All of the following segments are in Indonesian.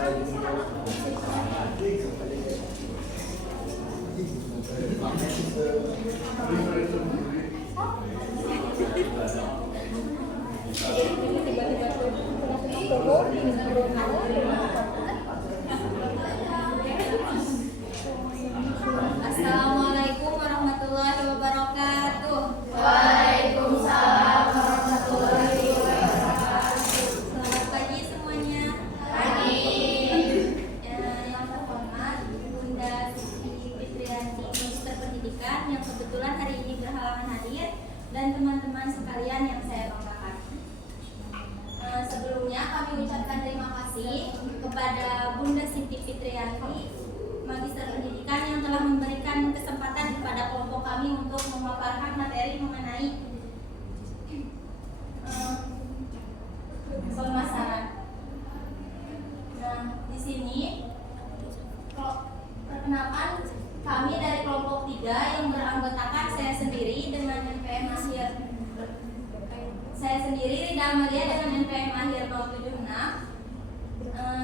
Assalamualaikum warahmatullahi wabarakatuh. Waalaikumsalam warahmatullahi wabarakatuh. Selamat pagi semuanya. Pagi. Yang terhormat Bunda Siti Fitriyanti, Minister Pendidikan yang kebetulan hari ini berhalangan hadir, dan teman-teman sekalian yang saya banggakan. Sebelumnya kami ucapkan terima kasih kepada Bunda Siti Fitriyanti, Magister Pendidikan, yang telah memberikan kesempatan kepada kelompok kami untuk memaparkan materi mengenai pemasaran. Nah, di sini perkenalkan kami dari kelompok 3 yang beranggotakan saya sendiri dengan NPM akhir Rida Amalia dengan NPM akhir 076.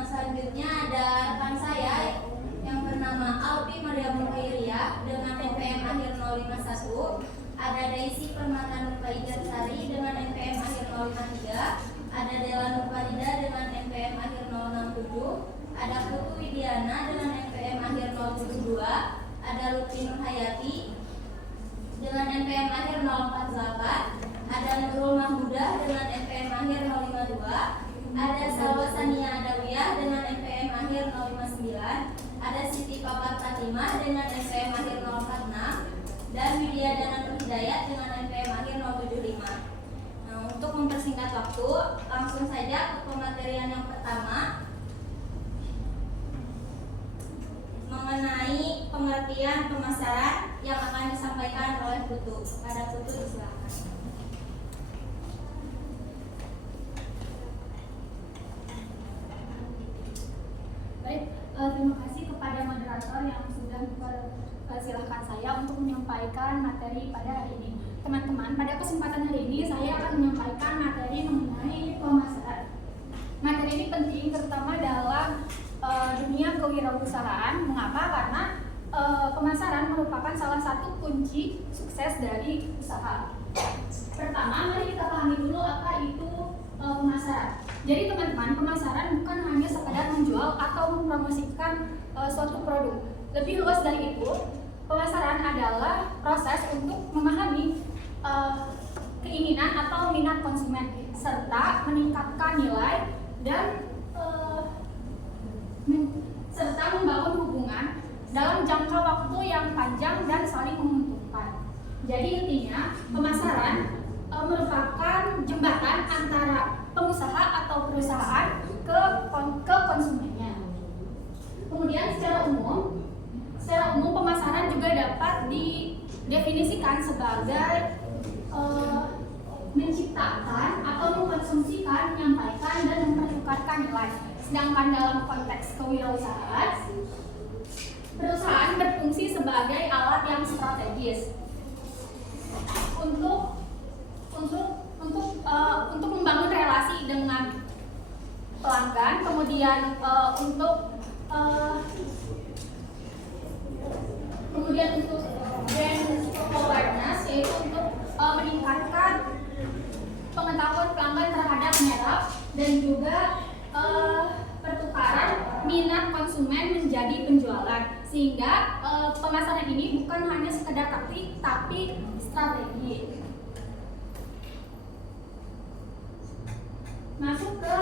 Selanjutnya ada rekan saya yang bernama Alpi Maria Mukhairia dengan NPM akhir 051. Ada Daisy Permata Nurpaijarsari dengan NPM akhir 053. Ada Dela Nurparida dengan NPM akhir 067. Ada Putu Widiana dengan NPM akhir 072. Ada Lutfi Nurhayati dengan NPM akhir 048. Ada Nurul Mahmudah dengan NPM akhir 052. Ada Salwa Sania Adawiyah dengan NPM akhir 059. Ada Siti Papat Fatimah dengan NPM akhir 046. Dan Widya Dana Hidayat dengan NPM akhir 075. Nah, untuk mempersingkat waktu, langsung saja ke pematerian yang pertama mengenai pengertian pemasaran yang akan disampaikan oleh Putu. Pada Putu, silakan. Baik, terima kasih kepada moderator yang sudah mempersilahkan saya untuk menyampaikan materi pada hari ini. Teman-teman, pada kesempatan hari ini saya akan menyampaikan materi mengenai pemasaran. Materi ini penting terutama dalam dunia kewirausahaan. Mengapa? Karena pemasaran merupakan salah satu kunci sukses dari usaha. Pertama, mari kita pahami dulu apa itu pemasaran. Jadi teman-teman, pemasaran bukan hanya sekadar menjual atau mempromosikan suatu produk. Lebih luas dari itu, pemasaran adalah proses untuk memahami keinginan atau minat konsumen serta meningkatkan nilai dan serta membangun hubungan dalam jangka waktu yang panjang dan saling menguntungkan. Jadi intinya, pemasaran merupakan jembatan antara pengusaha atau perusahaan ke konsumennya. Kemudian secara umum pemasaran juga dapat didefinisikan sebagai menciptakan atau mengkonsumsikan, menyampaikan dan mempertukarkan nilai. Sedangkan dalam konteks kewirausahaan, perusahaan berfungsi sebagai alat yang strategis untuk membangun relasi dengan pelanggan, kemudian untuk brand awareness, yaitu untuk meningkatkan pengetahuan pelanggan terhadap merek dan juga pertukaran minat konsumen menjadi penjualan, sehingga pemasaran ini bukan hanya sekedar taktik tapi strategi. Masuk ke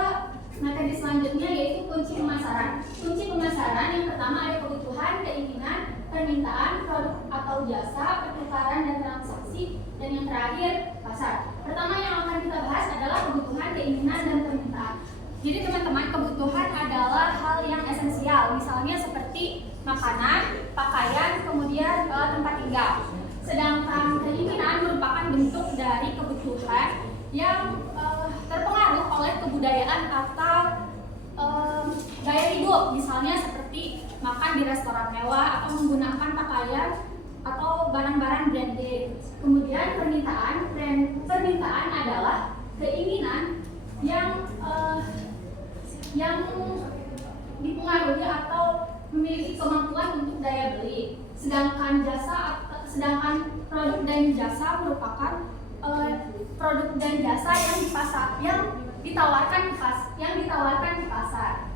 materi selanjutnya, yaitu kunci pemasaran. Kunci pemasaran yang pertama ada kebutuhan, keinginan, permintaan, produk atau jasa, pertukaran dan transaksi, dan yang terakhir pasar. Pertama yang akan kita bahas adalah kebutuhan, keinginan, dan permintaan. Jadi teman-teman, kebutuhan adalah hal yang esensial, misalnya seperti makanan, pakaian, kemudian tempat tinggal. Sedangkan keinginan merupakan bentuk dari kebutuhan yang terpengaruh oleh kebudayaan atau gaya hidup, misalnya seperti makan di restoran mewah atau menggunakan pakaian atau barang-barang branded. Kemudian permintaan adalah keinginan yang memiliki kemampuan untuk daya beli. Sedangkan produk dan jasa merupakan produk dan jasa yang ditawarkan di pasar.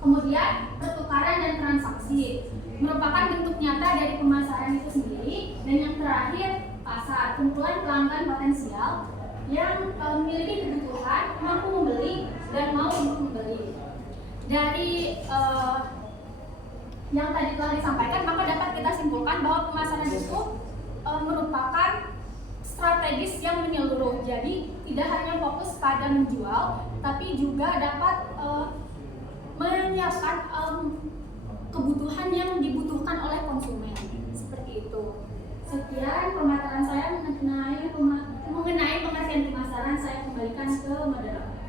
Kemudian pertukaran dan transaksi merupakan bentuk nyata dari pemasaran itu sendiri. Dan yang terakhir, pasar, kumpulan pelanggan potensial yang memiliki kebutuhan, mampu membeli dan mau untuk membeli. Dari yang tadi telah disampaikan, maka dapat kita simpulkan bahwa pemasaran itu merupakan strategis yang menyeluruh. Jadi tidak hanya fokus pada menjual, tapi juga dapat menyiapkan kebutuhan yang dibutuhkan oleh konsumen. Seperti itu. Sekian pemaparan saya mengenai pengertian pemasaran. Saya kembalikan ke moderator.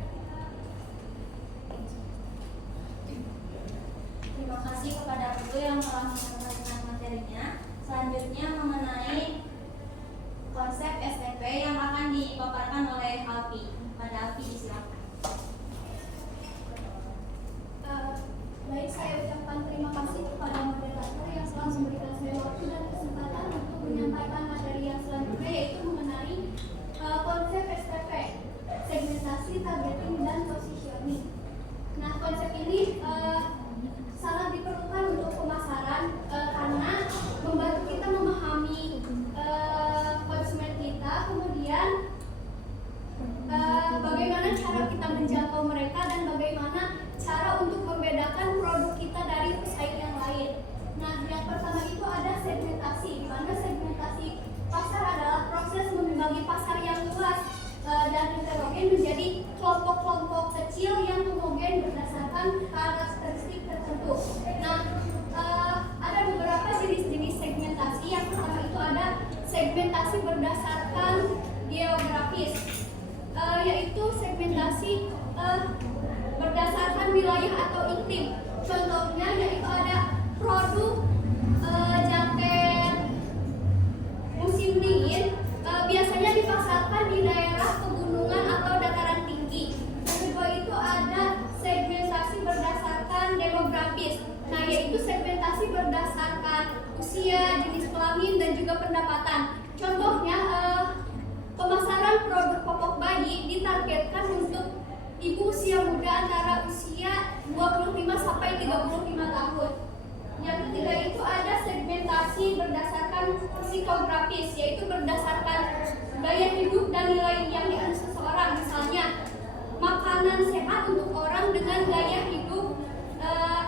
Terima kasih kepada guru yang telah menyampaikan materinya. Selanjutnya mengenai konsep STP yang akan dipaparkan oleh Alfi. Pada Alfi, silakan. Baik, saya ucapkan terima kasih kepada moderator yang telah memberikan saya waktu dan kesempatan untuk menyampaikan materi yang selanjutnya, yaitu mengenai konsep STP, segmentasi, targeting, dan positioning. Nah, konsep ini sangat diperlukan untuk pemasaran karena membantu kita memahami konsumen kita, kemudian bagaimana cara kita menjangkau mereka dan bagaimana cara untuk membedakan produk kita dari pesaing yang lain. Nah, yang pertama itu ada segmentasi, di mana segmentasi pasar adalah proses membagi pasar yang luas dan heterogen menjadi kelompok-kelompok kecil yang homogen berdasarkan karakteristik tertentu. Nah, ada beberapa jenis-jenis segmentasi. Yang pertama itu ada segmentasi berdasarkan geografis, yaitu segmentasi berdasarkan wilayah atau iklim. Contohnya yaitu ada produk jaket musim dingin biasanya dipasarkan di daerah pegunungan atau dataran tinggi. Yang kedua itu ada segmentasi berdasarkan demografis. Nah, yaitu segmentasi berdasarkan usia, jenis kelamin, dan juga pendapatan. Contohnya pemasaran produk popok bayi ditargetkan untuk ibu usia muda antara usia 25 sampai 35 tahun. Yang ketiga itu ada segmentasi berdasarkan psikografis, yaitu berdasarkan gaya hidup dan nilai yang dianut seseorang. Misalnya, makanan sehat untuk orang dengan gaya hidup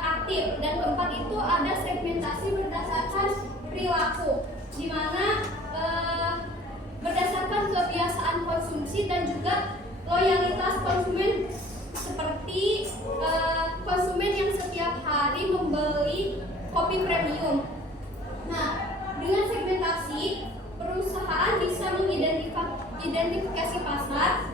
aktif. Dan keempat itu ada segmentasi berdasarkan perilaku, di mana berdasarkan kebiasaan konsumsi dan juga loyalitas konsumen, seperti konsumen yang setiap hari membeli kopi premium. Nah, dengan segmentasi, perusahaan bisa mengidentifikasi pasar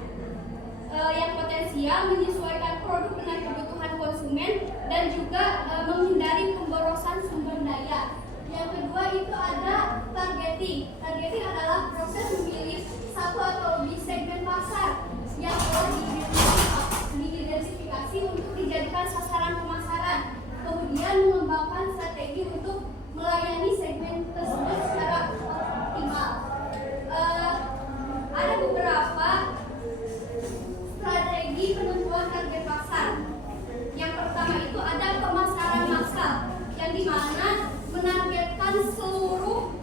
yang potensial, menyesuaikan produk dengan kebutuhan konsumen, dan juga menghindari pemborosan sumber daya. Yang kedua itu ada targeting. Targeting adalah proses memilih satu atau lebih segmen pasar yang telah diidentifikasi untuk dijadikan sasaran pemasaran, kemudian mengembangkan strategi untuk melayani segmen tersebut secara optimal. Ada beberapa strategi penentuan target pasar. Yang pertama itu ada pemasaran massal, yang dimana menargetkan seluruh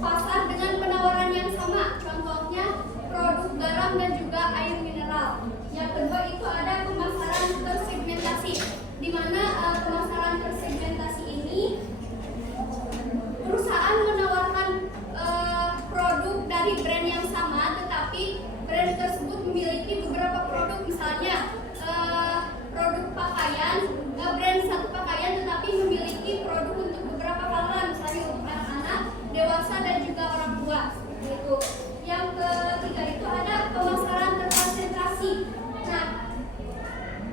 pasar dengan penawaran yang sama. Contohnya produk garam dan juga air mineral. Yang kedua itu ada pemasaran tersegmentasi, di mana pemasaran tersegmentasi ini perusahaan menawarkan produk dari brand yang sama, tetapi brand tersebut memiliki beberapa produk, misalnya produk pakaian, brand satu pakaian tetapi memiliki produk untuk beberapa kalangan, misalnya untuk anak-anak, dewasa, dan juga orang tua. Itu. Yang ketiga itu ada pemasaran terkonsentrasi. Nah,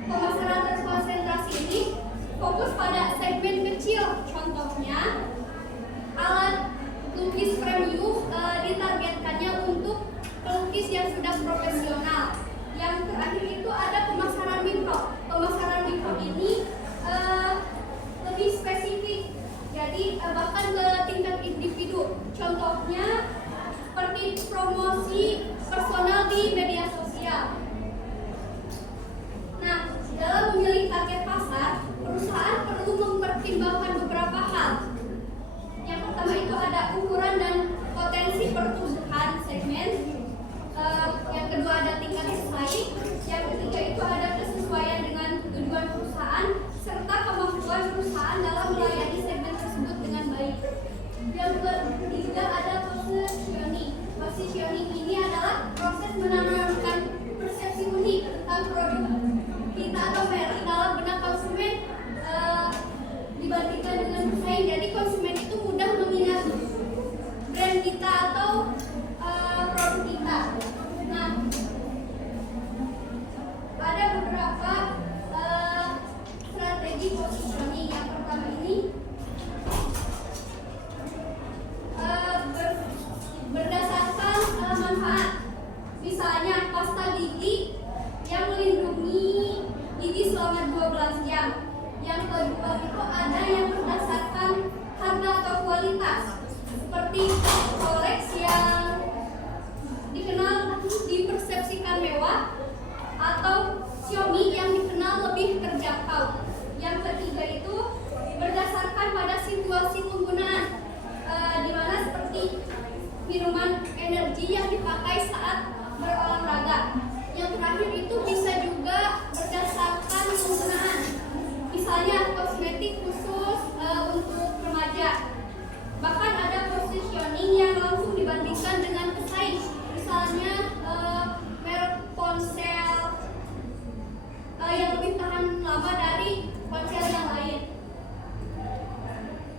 pemasaran terkonsentrasi ini fokus pada segmen kecil. Contohnya, alat lukis premium ditargetkannya untuk pelukis yang sudah profesional. Yang terakhir itu ada pemasaran mikro. Pemasaran mikro ini lebih spesifik promosi personal di media sosial. Nah, dalam memilih target pasar, perusahaan perlu mempertimbangkan beberapa hal. Yang pertama itu ada ukuran dan potensi pertumbuhan segmen. Yang kedua ada tingkat bersaing. Yang ketiga itu ada kesesuaian dengan tujuan perusahaan serta kemampuan perusahaan dalam melayani segmen tersebut dengan baik. Yang ketiga ada positioning. Positioning ini adalah proses menanamkan persepsi unik tentang produk kita atau merek dalam benak konsumen dibandingkan dengan pesaing. Jadi konsumen itu mudah mengingat brand kita atau produk kita. Nah, ada beberapa strategi positioning. Yang pertama ini berdasarkan manfaat. Misalnya pasta gigi yang melindungi gigi selama 12 jam. Yang kedua itu ada yang berdasarkan harga atau kualitas, seperti Rolex yang dikenal dipersepsikan mewah, atau Xiaomi yang dikenal lebih terjangkau. Yang ketiga itu berdasarkan pada situasi penggunaan, di mana seperti minuman energi yang dipakai saat berolahraga. Yang terakhir itu bisa juga berdasarkan penggunaan, misalnya kosmetik khusus untuk remaja. Bahkan ada positioning yang langsung dibandingkan dengan pesaing, misalnya merek ponsel yang lebih tahan lama dari ponsel yang lain.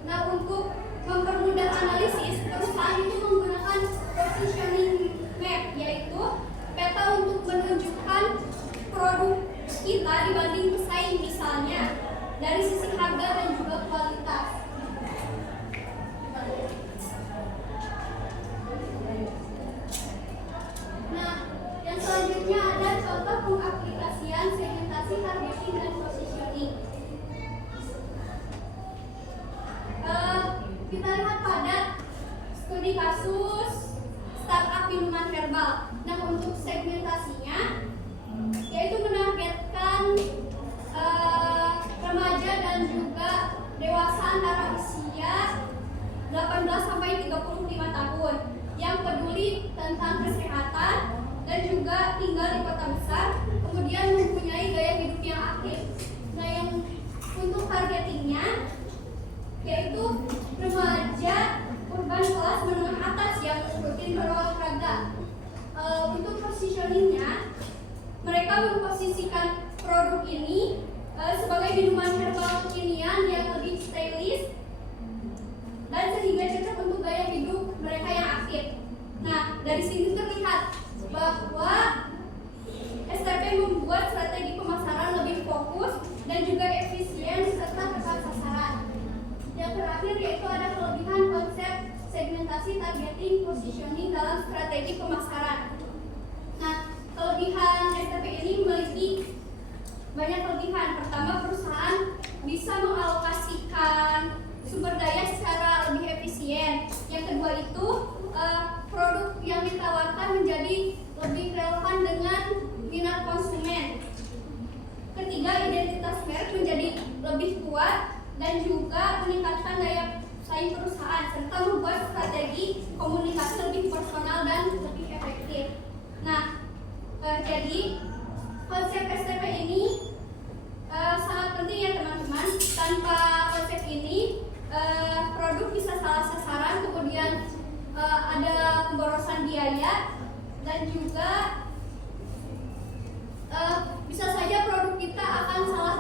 Nah, untuk mempermudah analisis, perusahaan itu menggunakan positioning map, yaitu peta untuk menunjukkan produk kita dibanding pesaing, misalnya dari sisi harga dan juga kualitas. Nah, yang selanjutnya ada contoh pengaplikasian segmentasi, targeting, dan positioning. Kita lihat pada studi kasus startup minuman herbal. Nah, untuk segmentasinya yaitu menargetkan remaja dan juga dewasa antara usia 18 sampai 35 tahun yang peduli tentang kesehatan dan juga tinggal di kota besar, kemudian mempunyai gaya hidup yang aktif. Nah, yang untuk targetingnya yaitu remaja urban kelas menengah atas yang rutin berolahraga. Untuk positioningnya, mereka memposisikan produk ini sebagai minuman herbal kekinian yang lebih stylish dan sehingga cocok untuk gaya hidup mereka yang aktif. Nah, dari sini terlihat bahwa STP membuat strategi pemasaran lebih fokus dan juga efisien serta tepat sasaran. Yang terakhir yaitu ada kelebihan konsep segmentasi, targeting, positioning dalam strategi pemasaran. Nah, kelebihan STP ini memiliki banyak kelebihan. Pertama, perusahaan bisa mengalokasikan sumber daya secara lebih efisien. Yang kedua itu produk yang ditawarkan menjadi lebih relevan dengan minat konsumen. Ketiga, identitas merek menjadi lebih kuat dan juga meningkatkan daya saing perusahaan serta membuat strategi komunikasi lebih personal dan lebih efektif. Nah, jadi konsep STP ini sangat penting ya teman-teman. Tanpa konsep ini produk bisa salah sasaran, kemudian ada pemborosan biaya dan juga bisa saja produk kita akan kalah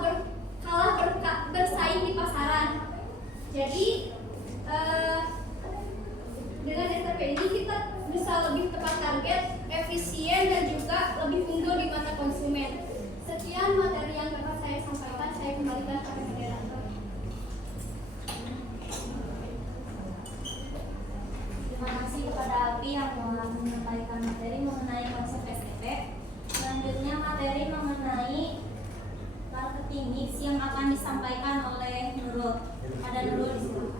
bersaing di pasaran. Jadi dengan STP ini kita bisa lebih tepat target, efisien dan juga lebih unggul di mata konsumen. Sekian materi yang dapat saya sampaikan. Saya kembalikan kepada moderator. Terima kasih kepada Alpi yang telah menyampaikan materi mengenai konsep STP. Selanjutnya materi mengenai marketing mix yang akan disampaikan oleh Nurul. Ada Nurul di sini.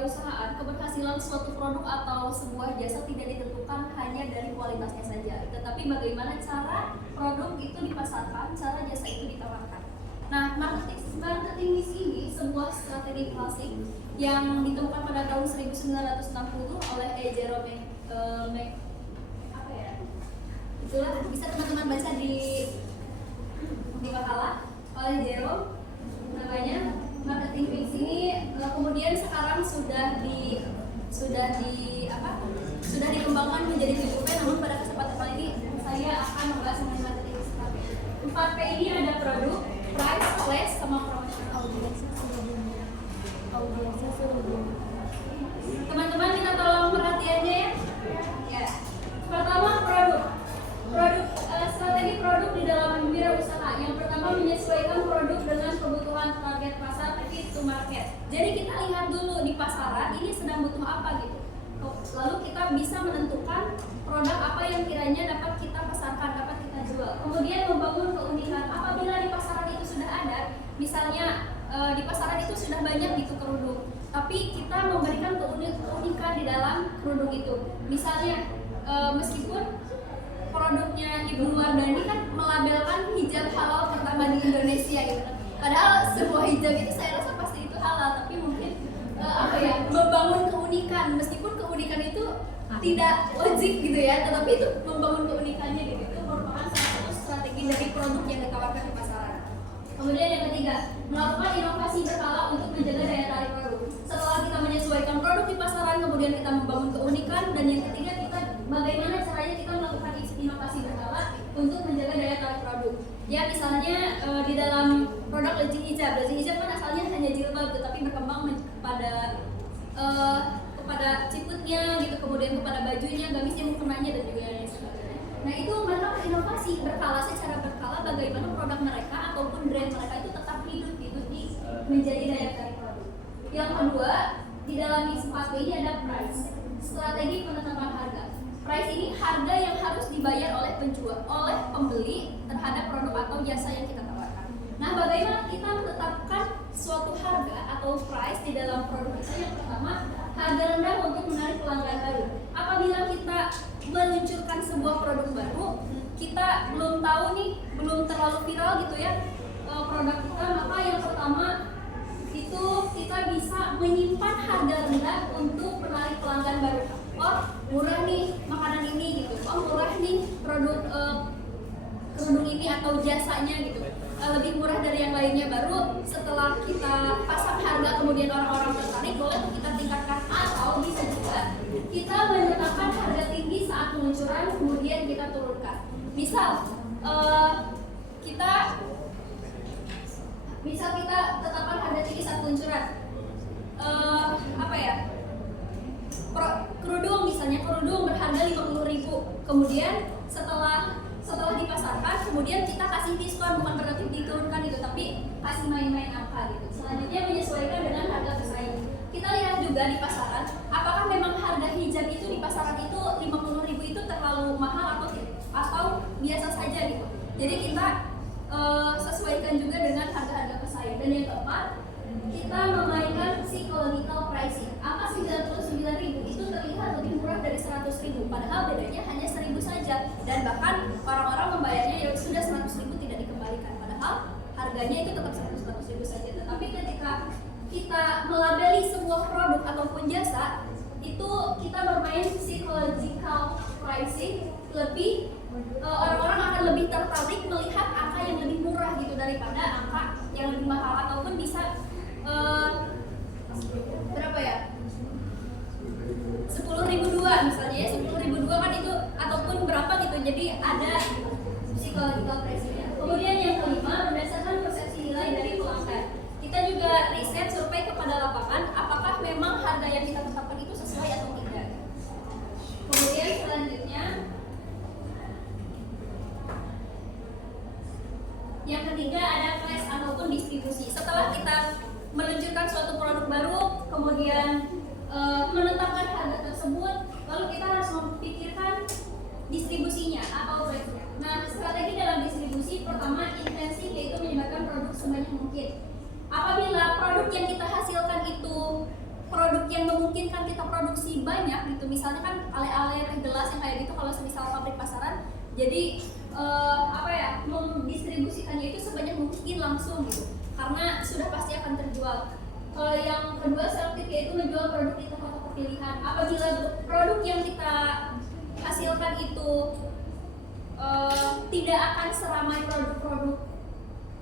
kewirausahaan, keberhasilan suatu produk atau sebuah jasa tidak ditentukan hanya dari kualitasnya saja, tetapi bagaimana cara produk itu dipasarkan, cara jasa itu ditawarkan. Nah, marketing di sini sebuah strategi klasik yang ditemukan pada tahun 1960 oleh Jerome itulah bisa teman-teman baca di makalah oleh Jerome namanya marketing mix ini. Kemudian sekarang sudah dikembangkan menjadi 7P, namun pada kesempatan kali ini saya akan membahas mengenai marketing mix 4P. 4P ini ada produk, price, place, sama promotion. Teman-teman kita tolong perhatiannya ya. Ya. Pertama produk. Strategi produk di dalam wirausaha. Yang pertama menyesuaikan produk dengan kebutuhan target pasar, fit to market. Jadi kita lihat dulu di pasaran ini sedang butuh apa gitu. Lalu kita bisa menentukan produk apa yang kiranya dapat kita pasarkan, dapat kita jual. Kemudian membangun keunikan. Apabila di pasaran itu sudah ada, misalnya di pasaran itu sudah banyak gitu kerudung, tapi kita memberikan keunikan di dalam kerudung itu. Misalnya meskipun produknya Ibu Wardani kan melabelkan hijab halal pertama di Indonesia gitu. Padahal sebuah hijab itu saya rasa pasti itu halal, tapi mungkin membangun keunikan, meskipun keunikan itu tidak logik gitu ya, tetapi itu membangun keunikannya gitu. Itu merupakan salah satu strategi dari produk yang ditawarkan di pasaran. Kemudian yang ketiga, melakukan inovasi berkala untuk menjaga daya tarik produk. Setelah kita menyesuaikan produk di pasaran, kemudian kita membangun keunikan, dan yang ketiga kita bagaimana caranya kita melakukan inovasi berkala untuk menjaga daya tarik produk. Ya misalnya di dalam produk Leci Hijab kan asalnya hanya jilbab, tetapi berkembang kepada ciputnya gitu, kemudian kepada bajunya, gamisnya, mukenanya, dan juga lain sebagainya. Nah itu mereka berinovasi berkala, secara berkala bagaimana produk mereka ataupun brand mereka itu tetap hidup di menjadi daya tarik produk. Yang kedua, di dalam mix 4P ini ada price, strategi penetapan harga. Price ini harga yang harus dibayar oleh pembeli terhadap produk atau jasa yang kita tawarkan. Nah, bagaimana kita menetapkan suatu harga atau price di dalam produk kita? Yang pertama, harga rendah untuk menarik pelanggan baru. Apabila kita meluncurkan sebuah produk baru, kita belum tahu nih, belum terlalu viral gitu ya produk kita, maka yang pertama itu kita bisa menyimpan harga rendah untuk menarik pelanggan baru. Oh murah nih makanan ini gitu, oh murah nih produk kerudung ini atau jasanya gitu, lebih murah dari yang lainnya. Baru setelah kita pasang harga kemudian orang-orang tertarik, boleh tuh kita tingkatkan, atau bisa juga kita menetapkan harga tinggi saat peluncuran kemudian kita turunkan. Misal kita tetapkan harga tinggi saat peluncuran, kerudung misalnya, kerudung berharga 50.000, kemudian setelah dipasarkan kemudian kita kasih diskon, bukan berarti diturunkan gitu, tapi kasih main-main angka gitu. Selanjutnya menyesuaikan dengan harga pesaing. Kita lihat juga di pasaran, apakah memang harga hijab itu di pasaran itu 50.000 itu terlalu mahal atau biasa saja gitu. Jadi kita sesuaikan juga dengan harga-harga pesaing. Dan yang keempat, kita memainkan psychological pricing. Angka 99.000 itu terlihat lebih murah dari 100.000, padahal bedanya hanya 1.000 saja, dan bahkan orang-orang membayarnya ya sudah 100.000 tidak dikembalikan, padahal harganya itu tetap 100.000 saja. Tetapi ketika kita melabeli sebuah produk ataupun jasa, itu kita bermain psychological pricing, lebih orang-orang akan lebih tertarik melihat angka yang lebih murah gitu daripada angka yang lebih mahal, ataupun bisa berapa ya, 10.002 misalnya ya, 10.002 kan itu, ataupun berapa gitu, jadi ada psychological pricing-nya. Kemudian yang kelima, berdasarkan persepsi nilai dari pelanggan, kita juga riset survei kepada lapangan apakah memang harga yang kita tetapkan itu sesuai atau tidak. Kemudian selanjutnya yang ketiga ada class ataupun distribusi. Setelah kita meluncurkan suatu produk baru, kemudian menetapkan harga tersebut, lalu kita harus memikirkan distribusinya atau price-nya. Nah, strategi dalam distribusi pertama intensif, yaitu menyebarkan produk sebanyak mungkin. Apabila produk yang kita hasilkan itu produk yang memungkinkan kita produksi banyak gitu, misalnya kan ale-ale teh gelas yang kayak gitu kalau semisal pabrik pasaran, jadi mendistribusikannya itu sebanyak mungkin langsung gitu, karena sudah pasti akan terjual. Kalau yang kedua selektif yaitu menjual produk di toko-toko pilihan. Apabila produk yang kita hasilkan itu tidak akan seramai produk-produk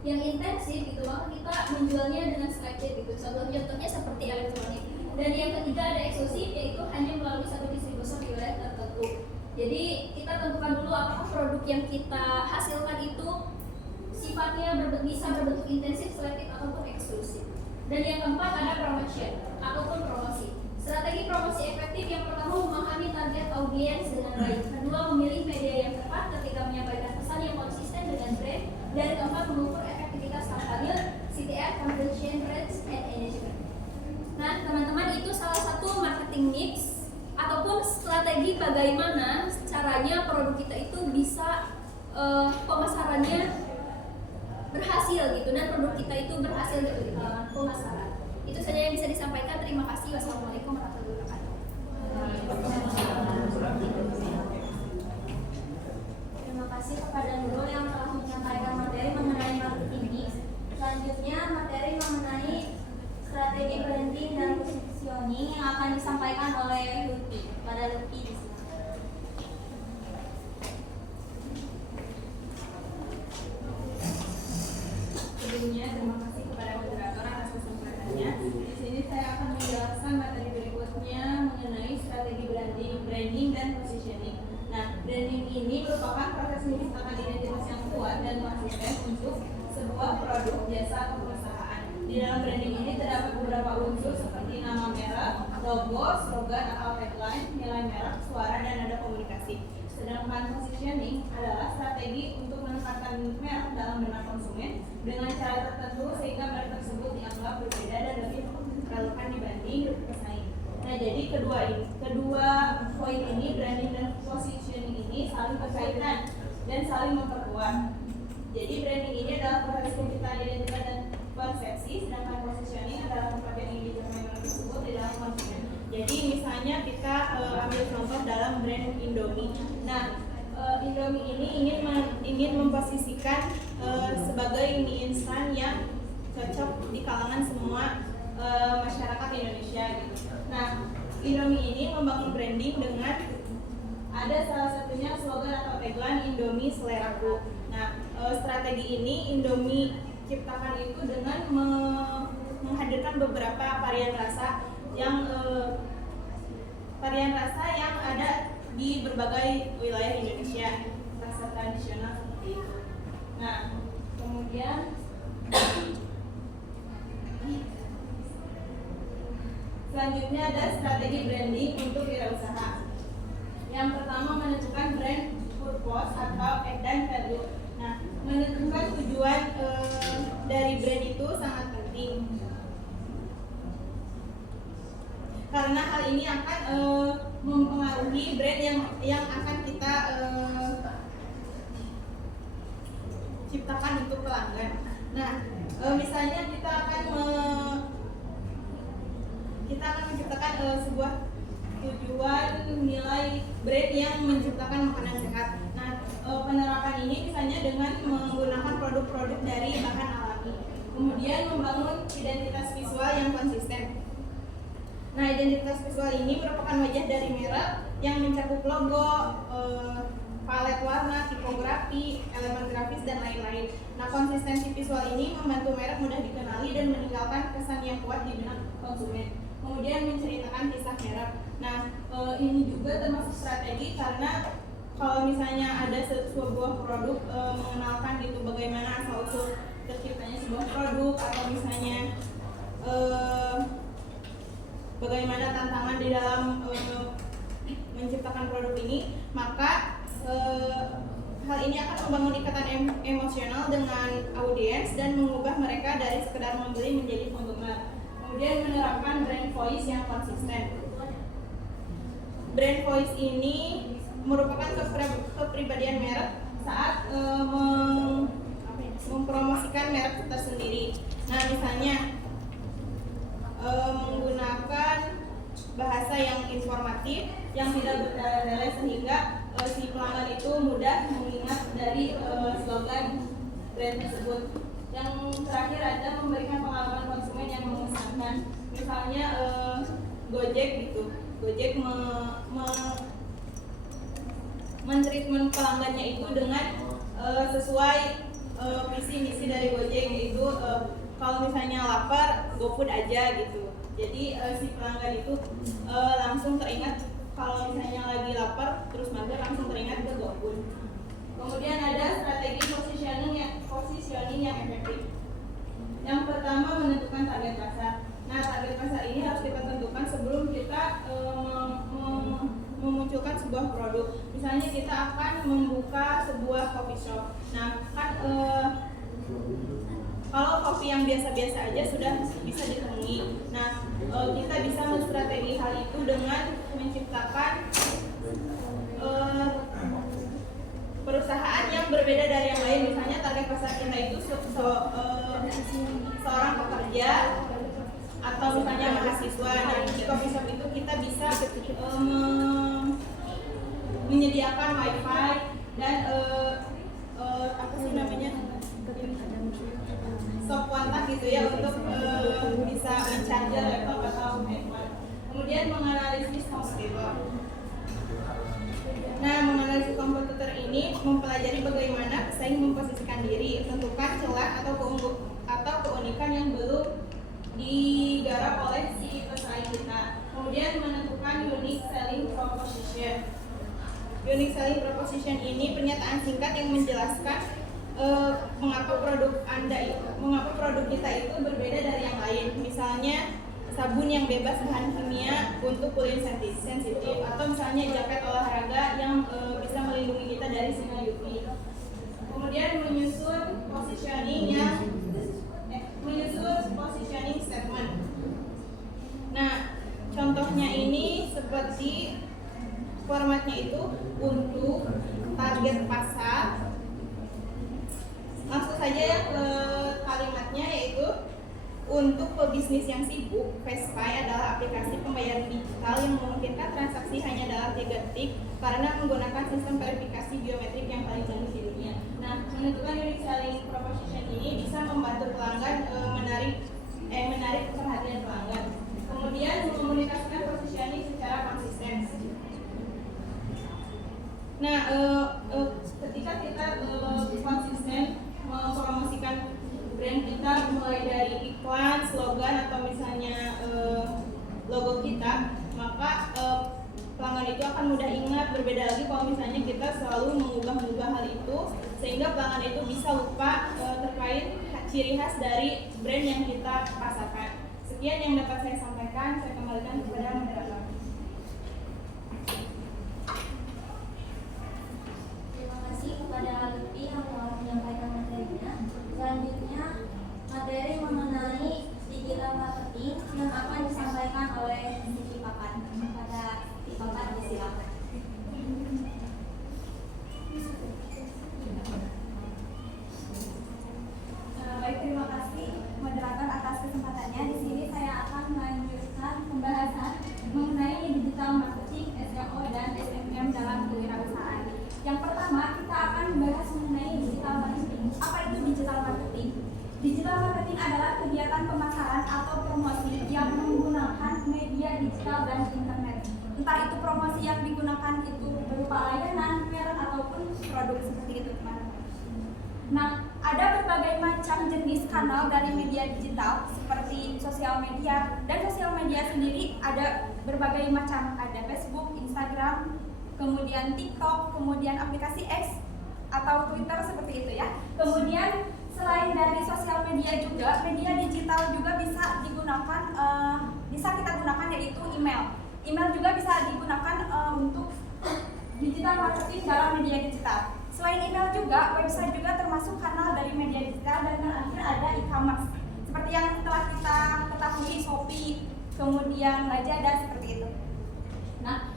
yang intensif gitu, maka kita menjualnya dengan selektif gitu. Contohnya seperti elektronik. Dan yang ketiga ada eksklusif, yaitu hanya melalui satu distributor di wilayah tertentu. Jadi kita tentukan dulu apakah produk yang kita hasilkan itu sifatnya bisa berbentuk intensif, selektif ataupun eksklusif. Dan yang keempat ada promotion ataupun promosi. Strategi promosi efektif yang pertama memahami target audiens dengan baik. Kedua, memilih media yang tepat ketika menyampaikan pesan yang konsisten dengan brand. Dan keempat, mengukur efektivitas kampanye, CTR, conversion rates, and engagement. Nah, teman-teman, itu salah satu marketing mix ataupun strategi bagaimana caranya produk kita itu bisa pemasarannya berhasil gitu, dan produk kita itu berhasil gitu di kalangan pemasaran. Itu saja yang bisa disampaikan. Terima kasih. Wassalamualaikum warahmatullahi wabarakatuh. Terima kasih kepada Nurul yang telah menyampaikan materi mengenai marketing mix. Selanjutnya materi mengenai strategi branding dan positioning yang akan disampaikan oleh Lutfi. Pada Lutfi di sini. Sebelumnya terima kasih kepada moderator atas kesempatannya. Di sini saya akan menjelaskan materi berikutnya mengenai strategi branding dan positioning. Nah, branding ini merupakan proses menciptakan identitas yang kuat dan konsisten untuk sebuah produk, jasa atau perusahaan. Di dalam branding ini terdapat beberapa unsur seperti nama merek, logo, slogan atau tagline, nilai merek, suara, dan nada komunikasi. Sedangkan positioning adalah strategi untuk menempatkan merek dalam benak konsumen dengan cara tertentu sehingga merek tersebut dianggap berbeda dan lebih relevan dibanding pesaing. Nah, jadi kedua poin ini, branding dan positioning ini saling berkaitan dan saling memperkuat. Jadi branding ini adalah proses penciptaan identitas dan persepsi, sedangkan positioning adalah tempat yang ingin dicapai merek tersebut di dalam konsumen. Jadi misalnya kita ambil contoh dalam brand Indomie. Nah, Indomie ini ingin memposisikan sebagai mie instan yang cocok di kalangan semua masyarakat Indonesia gitu. Nah, Indomie ini membangun branding dengan ada salah satunya slogan atau tagline Indomie Seleraku. Nah, strategi ini Indomie ciptakan itu dengan menghadirkan beberapa varian rasa yang ada di berbagai wilayah Indonesia, rasa tradisional seperti itu. Nah, kemudian selanjutnya ada strategi branding untuk wirausaha. Yang pertama menentukan brand purpose atau add dan value. Nah, menentukan tujuan dari brand itu sangat penting. Karena hal ini akan mempengaruhi brand yang akan kita ciptakan untuk pelanggan. Nah, misalnya kita akan menciptakan sebuah tujuan nilai brand yang menciptakan makanan sehat. Nah, penerapan ini misalnya dengan menggunakan produk-produk dari bahan alami. Kemudian membangun identitas visual yang konsisten. Nah, identitas visual ini merupakan wajah dari merek yang mencakup logo, palet warna, tipografi, elemen grafis, dan lain-lain. Nah, konsistensi visual ini membantu merek mudah dikenali dan meninggalkan kesan yang kuat di benak konsumen. Kemudian menceritakan kisah merek. Nah, ini juga termasuk strategi karena kalau misalnya ada sebuah produk mengenalkan gitu bagaimana asal-usul terciptanya sebuah produk, atau misalnya bagaimana tantangan di dalam menciptakan produk ini, maka hal ini akan membangun ikatan emosional dengan audiens dan mengubah mereka dari sekedar membeli menjadi penggemar. Kemudian menerapkan brand voice yang konsisten. Brand voice ini merupakan kepribadian merek saat mempromosikan merek tersendiri. Nah, misalnya menggunakan bahasa yang informatif, yang tidak bertele-tele sehingga si pelanggan itu mudah mengingat dari slogan brand tersebut. Yang terakhir ada memberikan pengalaman konsumen yang mengesankan. Misalnya Gojek gitu. Gojek mentreatment pelanggannya itu dengan sesuai visi misi dari Gojek, yaitu kalau misalnya lapar GoFood aja gitu. Jadi si pelanggan itu langsung teringat kalau misalnya lagi lapar terus mager langsung teringat ke GoFood. Kemudian ada strategi positioning yang efektif. Yang pertama menentukan target pasar. Nah, target pasar ini harus kita tentukan sebelum kita memunculkan sebuah produk. Misalnya kita akan membuka sebuah coffee shop. Nah, kan kalau kopi yang biasa-biasa aja sudah bisa ditemui. Nah, kita bisa menstrategi hal itu dengan menciptakan perusahaan yang berbeda dari yang lain. Misalnya target pasar kita itu seorang pekerja atau misalnya mahasiswa. Nah, di coffee shop itu kita bisa menyediakan wifi dan apa sih namanya, stop kontak gitu ya, untuk bisa mencharger laptop atau handphone. Kemudian menganalisis kompetitor. Nah, menganalisis kompetitor ini mempelajari bagaimana pesaing memposisikan diri, tentukan celah atau keunikan yang belum digarap oleh si pesaing kita. Kemudian menentukan unique selling proposition. Unique selling proposition ini pernyataan singkat yang menjelaskan mengapa produk kita itu berbeda dari yang lain. Misalnya sabun yang bebas bahan kimia untuk kulit sensitif, atau misalnya jaket olahraga yang bisa melindungi kita dari sinar UV. Kemudian menyusun positioning statement. Nah, contohnya ini seperti formatnya itu untuk target pasar. Langsung saja ya ke kalimatnya, yaitu untuk pebisnis yang sibuk, FastPay adalah aplikasi pembayaran digital yang memungkinkan transaksi hanya dalam 3 detik karena menggunakan sistem verifikasi biometrik yang paling canggih di dunia. Nah, menentukan unique selling proposition ini bisa membantu pelanggan menarik perhatian pelanggan. Kemudian mengomunikasikan positioning secara konsisten. Nah, ketika kita konsisten mempromosikan brand kita, mulai dari iklan, slogan, atau misalnya logo kita, maka pelanggan itu akan mudah ingat. Berbeda lagi kalau misalnya kita selalu mengubah-ubah hal itu, sehingga pelanggan itu bisa lupa terkait ciri khas dari brand yang kita pasarkan. Sekian yang dapat saya sampaikan, saya kembalikan kepada moderator. Terima kasih kepada Lutfi yang telah menyampaikan materinya. Selanjutnya, materi mengenai digital marketing yang akan disampaikan oleh Siti Papan. Kepada Siti Papan, disilakan. Baik, terima kasih moderator atas kesempatannya. Di sini saya akan melanjutkan pembahasan mengenai digital marketing, SEO dan SMM dalam kewirausahaan. Yang pertama, kita akan membahas mengenai digital marketing. Apa itu digital marketing? Digital marketing adalah kegiatan pemasaran atau promosi yang menggunakan media digital dan internet. Entah itu promosi yang digunakan itu berupa layanan, merek ataupun produk, seperti itu, teman-teman. Nah, ada berbagai macam jenis kanal dari media digital seperti sosial media, dan sosial media sendiri ada berbagai macam, ada Facebook, Instagram, kemudian TikTok, kemudian aplikasi X atau Twitter, seperti itu ya. Kemudian selain dari sosial media juga, media digital juga bisa digunakan, bisa kita gunakan, yaitu email. Email juga bisa digunakan untuk digital marketing dalam media digital. Selain email juga, website juga termasuk kanal dari media digital, dan terakhir ada e-commerce seperti yang telah kita ketahui, Shopee, kemudian Lazada, seperti itu. Nah,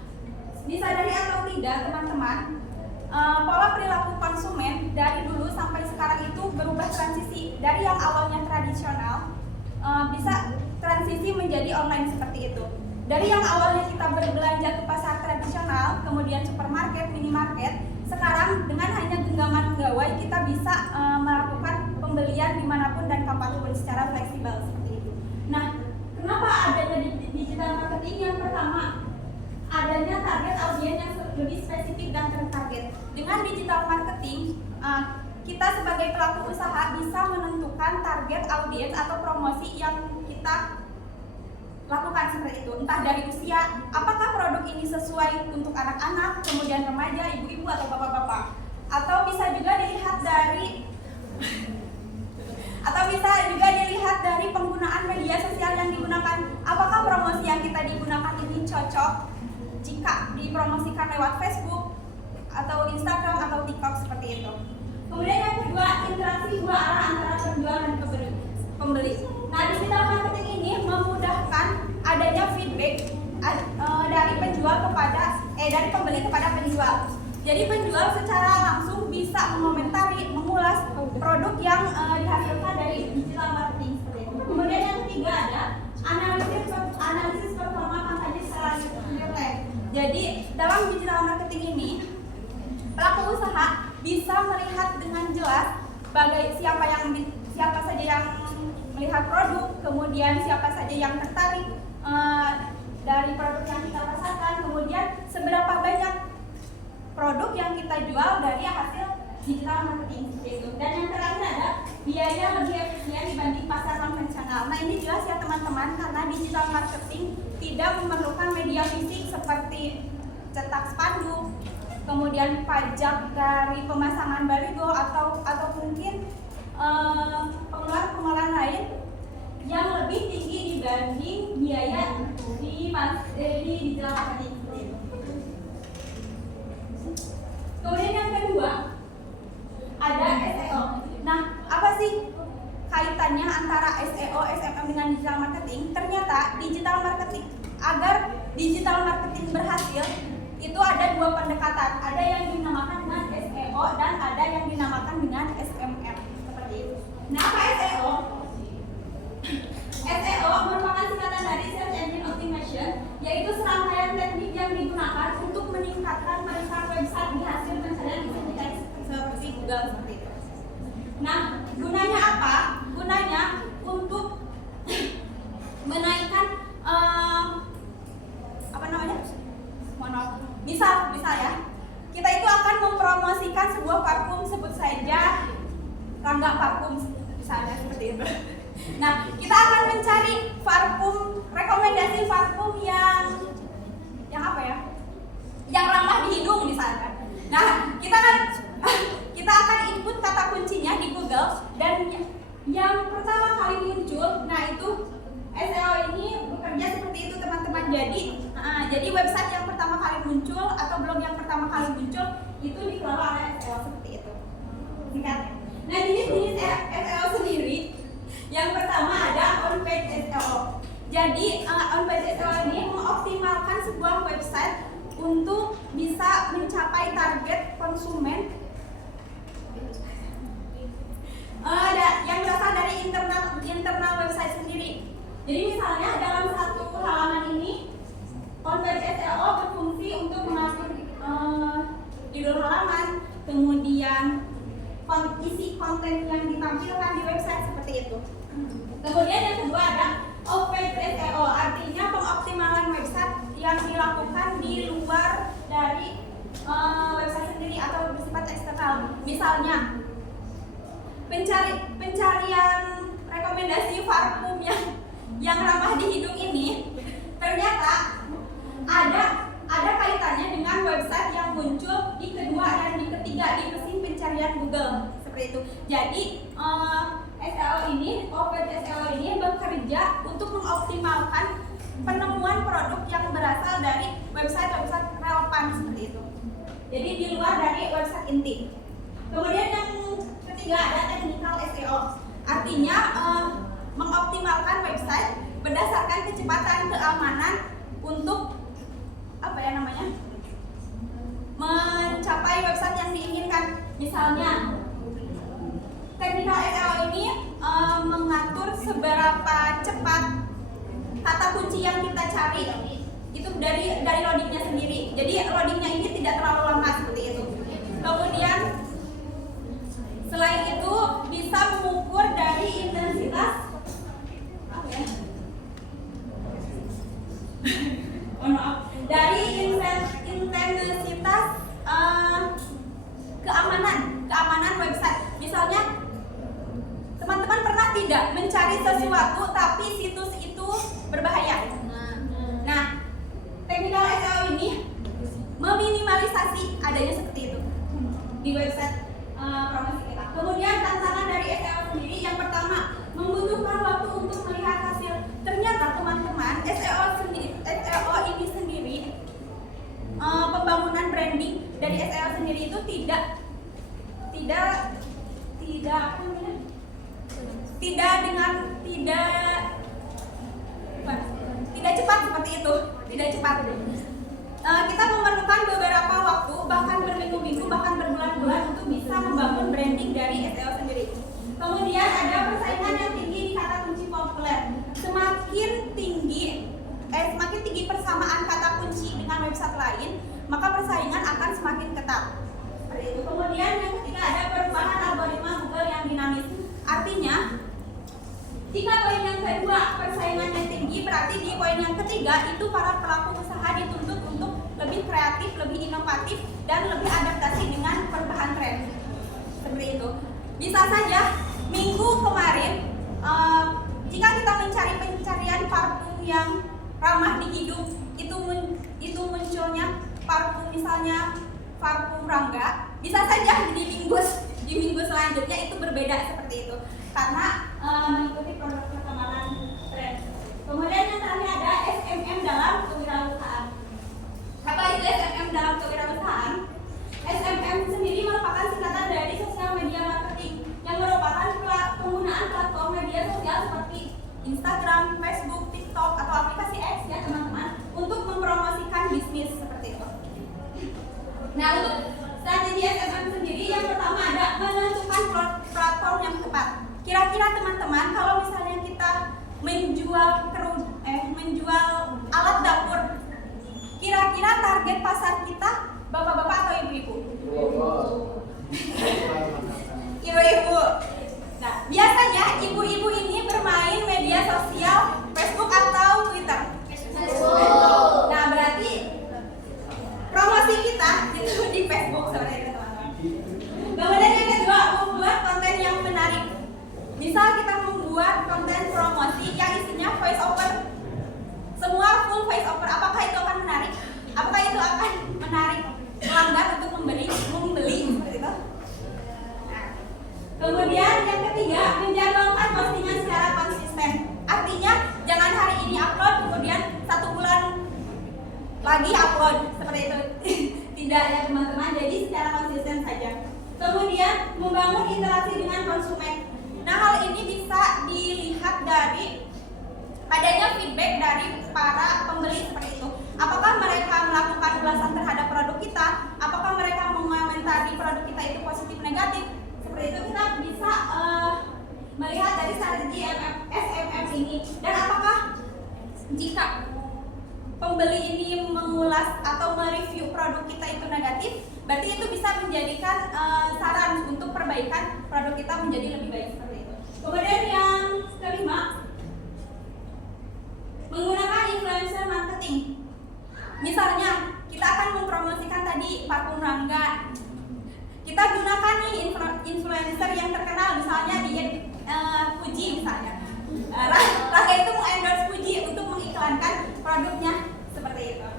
disadari atau tidak teman-teman, pola perilaku konsumen dari dulu sampai sekarang itu berubah transisi dari yang awalnya tradisional, bisa transisi menjadi online seperti itu. Dari yang awalnya kita berbelanja ke pasar tradisional, kemudian supermarket, minimarket, sekarang dengan hanya genggaman gawai kita bisa melakukan pembelian dimanapun dan kapanpun secara fleksibel seperti itu. Nah, kenapa adanya digital marketing? Yang pertama, adanya target audiens yang lebih spesifik dan tertarget. Dengan digital marketing, kita sebagai pelaku usaha bisa menentukan target audiens atau promosi yang kita lakukan seperti itu. Entah dari usia, apakah produk ini sesuai untuk anak-anak, kemudian remaja, ibu-ibu atau bapak-bapak. Atau bisa juga dilihat dari penggunaan media sosial yang digunakan. Apakah promosi yang kita digunakan ini cocok jika dipromosikan lewat Facebook atau Instagram atau TikTok seperti itu. Kemudian yang kedua, interaksi dua arah antara penjual dan pembeli. Nah, digital marketing ini memudahkan adanya feedback dari pembeli kepada penjual. Jadi penjual secara langsung bisa mengomentari, mengulas produk yang dihasilkan dari digital marketing seperti itu. Kemudian yang ketiga ada analisis performa kampanye secara real time. Jadi dalam digital marketing ini pelaku usaha bisa melihat dengan jelas siapa saja yang melihat produk, kemudian siapa saja yang tertarik dari produk yang kita pasarkan, kemudian seberapa banyak produk yang kita jual dari hasil digital marketing itu. Dan yang terakhir ada biaya lebih efisien dibanding pasar konvensional. Nah, ini jelas ya teman-teman, karena digital marketing tidak memerlukan media fisik seperti cetak spanduk, kemudian pajak dari pemasangan baliho atau mungkin pengeluaran lain yang lebih tinggi dibanding biaya di digital marketing. Kemudian yang kedua ada SEO. Nah, apa sih kaitannya antara SEO, SMM dengan digital marketing? Ternyata agar digital marketing berhasil itu ada dua pendekatan. Ada yang dinamakan dengan SEO dan ada yang dinamakan dengan SMM seperti itu. Nah, apa SEO? SEO merupakan singkatan dari Search Engine Optimization, yaitu serangkaian teknik yang digunakan untuk meningkatkan peringkat website di hasil pencarian indeks seperti Google seperti itu. Nah, gunanya apa? Gunanya untuk menaikkan misal ya, kita itu akan mempromosikan sebuah parfum, sebut saja Rangga Parfum misalnya seperti itu. Nah, kita akan mencari rekomendasi parfum yang apa ya? Yang ramah di hidung misalkan. Nah, kita akan input kata kuncinya di Google dan yang pertama kali muncul, nah itu SEO ini bekerja seperti itu teman-teman. Jadi website yang pertama kali muncul atau blog yang pertama kali muncul itu dikelola oleh SEO seperti itu. Singkatnya. Nah, jenis-jenis SEO sendiri, yang pertama ada on-page SEO. Jadi on-page SEO ini mengoptimalkan sebuah website untuk bisa mencapai target konsumen yang berasal dari internal website sendiri. Jadi misalnya dalam satu halaman ini on-page SEO berfungsi untuk mengatur judul halaman, kemudian isi konten yang ditampilkan di website seperti itu. Kemudian yang kedua ada off-page SEO, artinya pengoptimalan website yang dilakukan di luar dari website sendiri atau bersifat eksternal. Misalnya pencarian rekomendasi parfum yang ramah di hidung ini ternyata ada kaitannya dengan website yang muncul di kedua dan di ketiga di mesin pencarian Google seperti itu. Jadi SEO ini, off-page SEO ini bekerja untuk mengoptimalkan penemuan produk yang berasal dari website-website relevan seperti itu. Jadi di luar dari website inti. Kemudian yang ketiga ada technical SEO, artinya mengoptimalkan website berdasarkan kecepatan, keamanan untuk mencapai website yang diinginkan. Misalnya technical SEO ini mengatur seberapa cepat kata kunci yang kita cari itu dari loadingnya sendiri. Jadi loadingnya ini tidak terlalu lama seperti itu. Kemudian selain itu bisa mengukur dari intensitas dari intensitas keamanan website. Misalnya teman-teman pernah tidak mencari sesuatu tapi situs itu berbahaya? Nah, technical SEO ini meminimalisasi adanya seperti itu di website promosi kita. Kemudian tantangan dari SEO sendiri yang pertama membutuhkan waktu untuk melihat hasil. Ternyata teman-teman SEO ini sendiri pembangunan branding dari SEO sendiri itu tidak cepat seperti itu, tidak cepat. Kita memerlukan beberapa waktu, bahkan berminggu-minggu, bahkan berbulan-bulan untuk bisa membangun branding dari SEO sendiri. Kemudian ada persaingan yang tinggi di kata kunci populer. Semakin tinggi persamaan kata kunci dengan website lain, maka persaingan akan semakin ketat. Seperti itu. Kemudian yang ketiga ada perubahan algoritma Google yang dinamis. Artinya, jika poin yang kedua persaingannya tinggi, berarti di poin yang ketiga itu para pelaku usaha dituntut untuk lebih kreatif, lebih inovatif, dan lebih adaptasi dengan perubahan tren. Seperti itu. Bisa saja minggu kemarin, jika kita mencari pencarian parfum yang ramah di hidung, itu munculnya parfum misalnya parfum Rangga, bisa saja di minggu selanjutnya itu berbeda seperti itu karena mengikuti produk perkembangan tren. Kemudian yang terakhir ada SMM dalam kewirausahaan. Apa itu SMM dalam kewirausahaan? SMM sendiri merupakan singkatan dari sosial media marketing yang merupakan penggunaan platform media sosial seperti Instagram, Facebook, TikTok, atau aplikasi X ya teman-teman untuk mempromosikan bisnis seperti itu. Nah, untuk strategi SMM sendiri yang pertama ada menentukan platform yang tepat. Kira-kira teman-teman kalau misalnya kita menjual alat dapur, kira-kira target pasar kita bapak-bapak atau ibu-ibu? Ibu-ibu. Nah, biasanya ibu-ibu ini bermain media sosial Facebook atau Twitter. Nah, berarti promosi kita itu di Facebook seperti itu teman-teman. Kemudian yang kedua, membuat konten yang menarik. Misal kita membuat konten promosi yang isinya voice over, semua full voice over. Apakah itu akan menarik? Apakah itu akan menarik pelanggan untuk membeli seperti itu? Nah, kemudian yang ketiga, menjadwalkan postingan secara konsisten. Artinya jangan hari ini upload kemudian 1 bulan lagi upload seperti itu. Tidak ya teman-teman, jadi secara konsisten saja. Kemudian membangun interaksi dengan konsumen. Nah, hal ini bisa dilihat dari adanya feedback dari para pembeli seperti itu. Apakah mereka melakukan ulasan terhadap produk kita? Apakah mereka mengomentari produk kita itu positif negatif? Seperti itu kita bisa melihat dari strategi SMM ini. Dan apakah jika pembeli ini mengulas atau mereview produk kita itu negatif, berarti itu bisa menjadikan saran untuk perbaikan produk kita menjadi lebih baik seperti itu. Kemudian yang kelima, menggunakan influencer marketing. Misalnya kita akan mempromosikan tadi parfum Rangga, kita gunakan nih influencer yang terkenal, misalnya di Fuji misalnya. Rangga itu mengendorse Fuji untuk mengiklankan produknya seperti itu.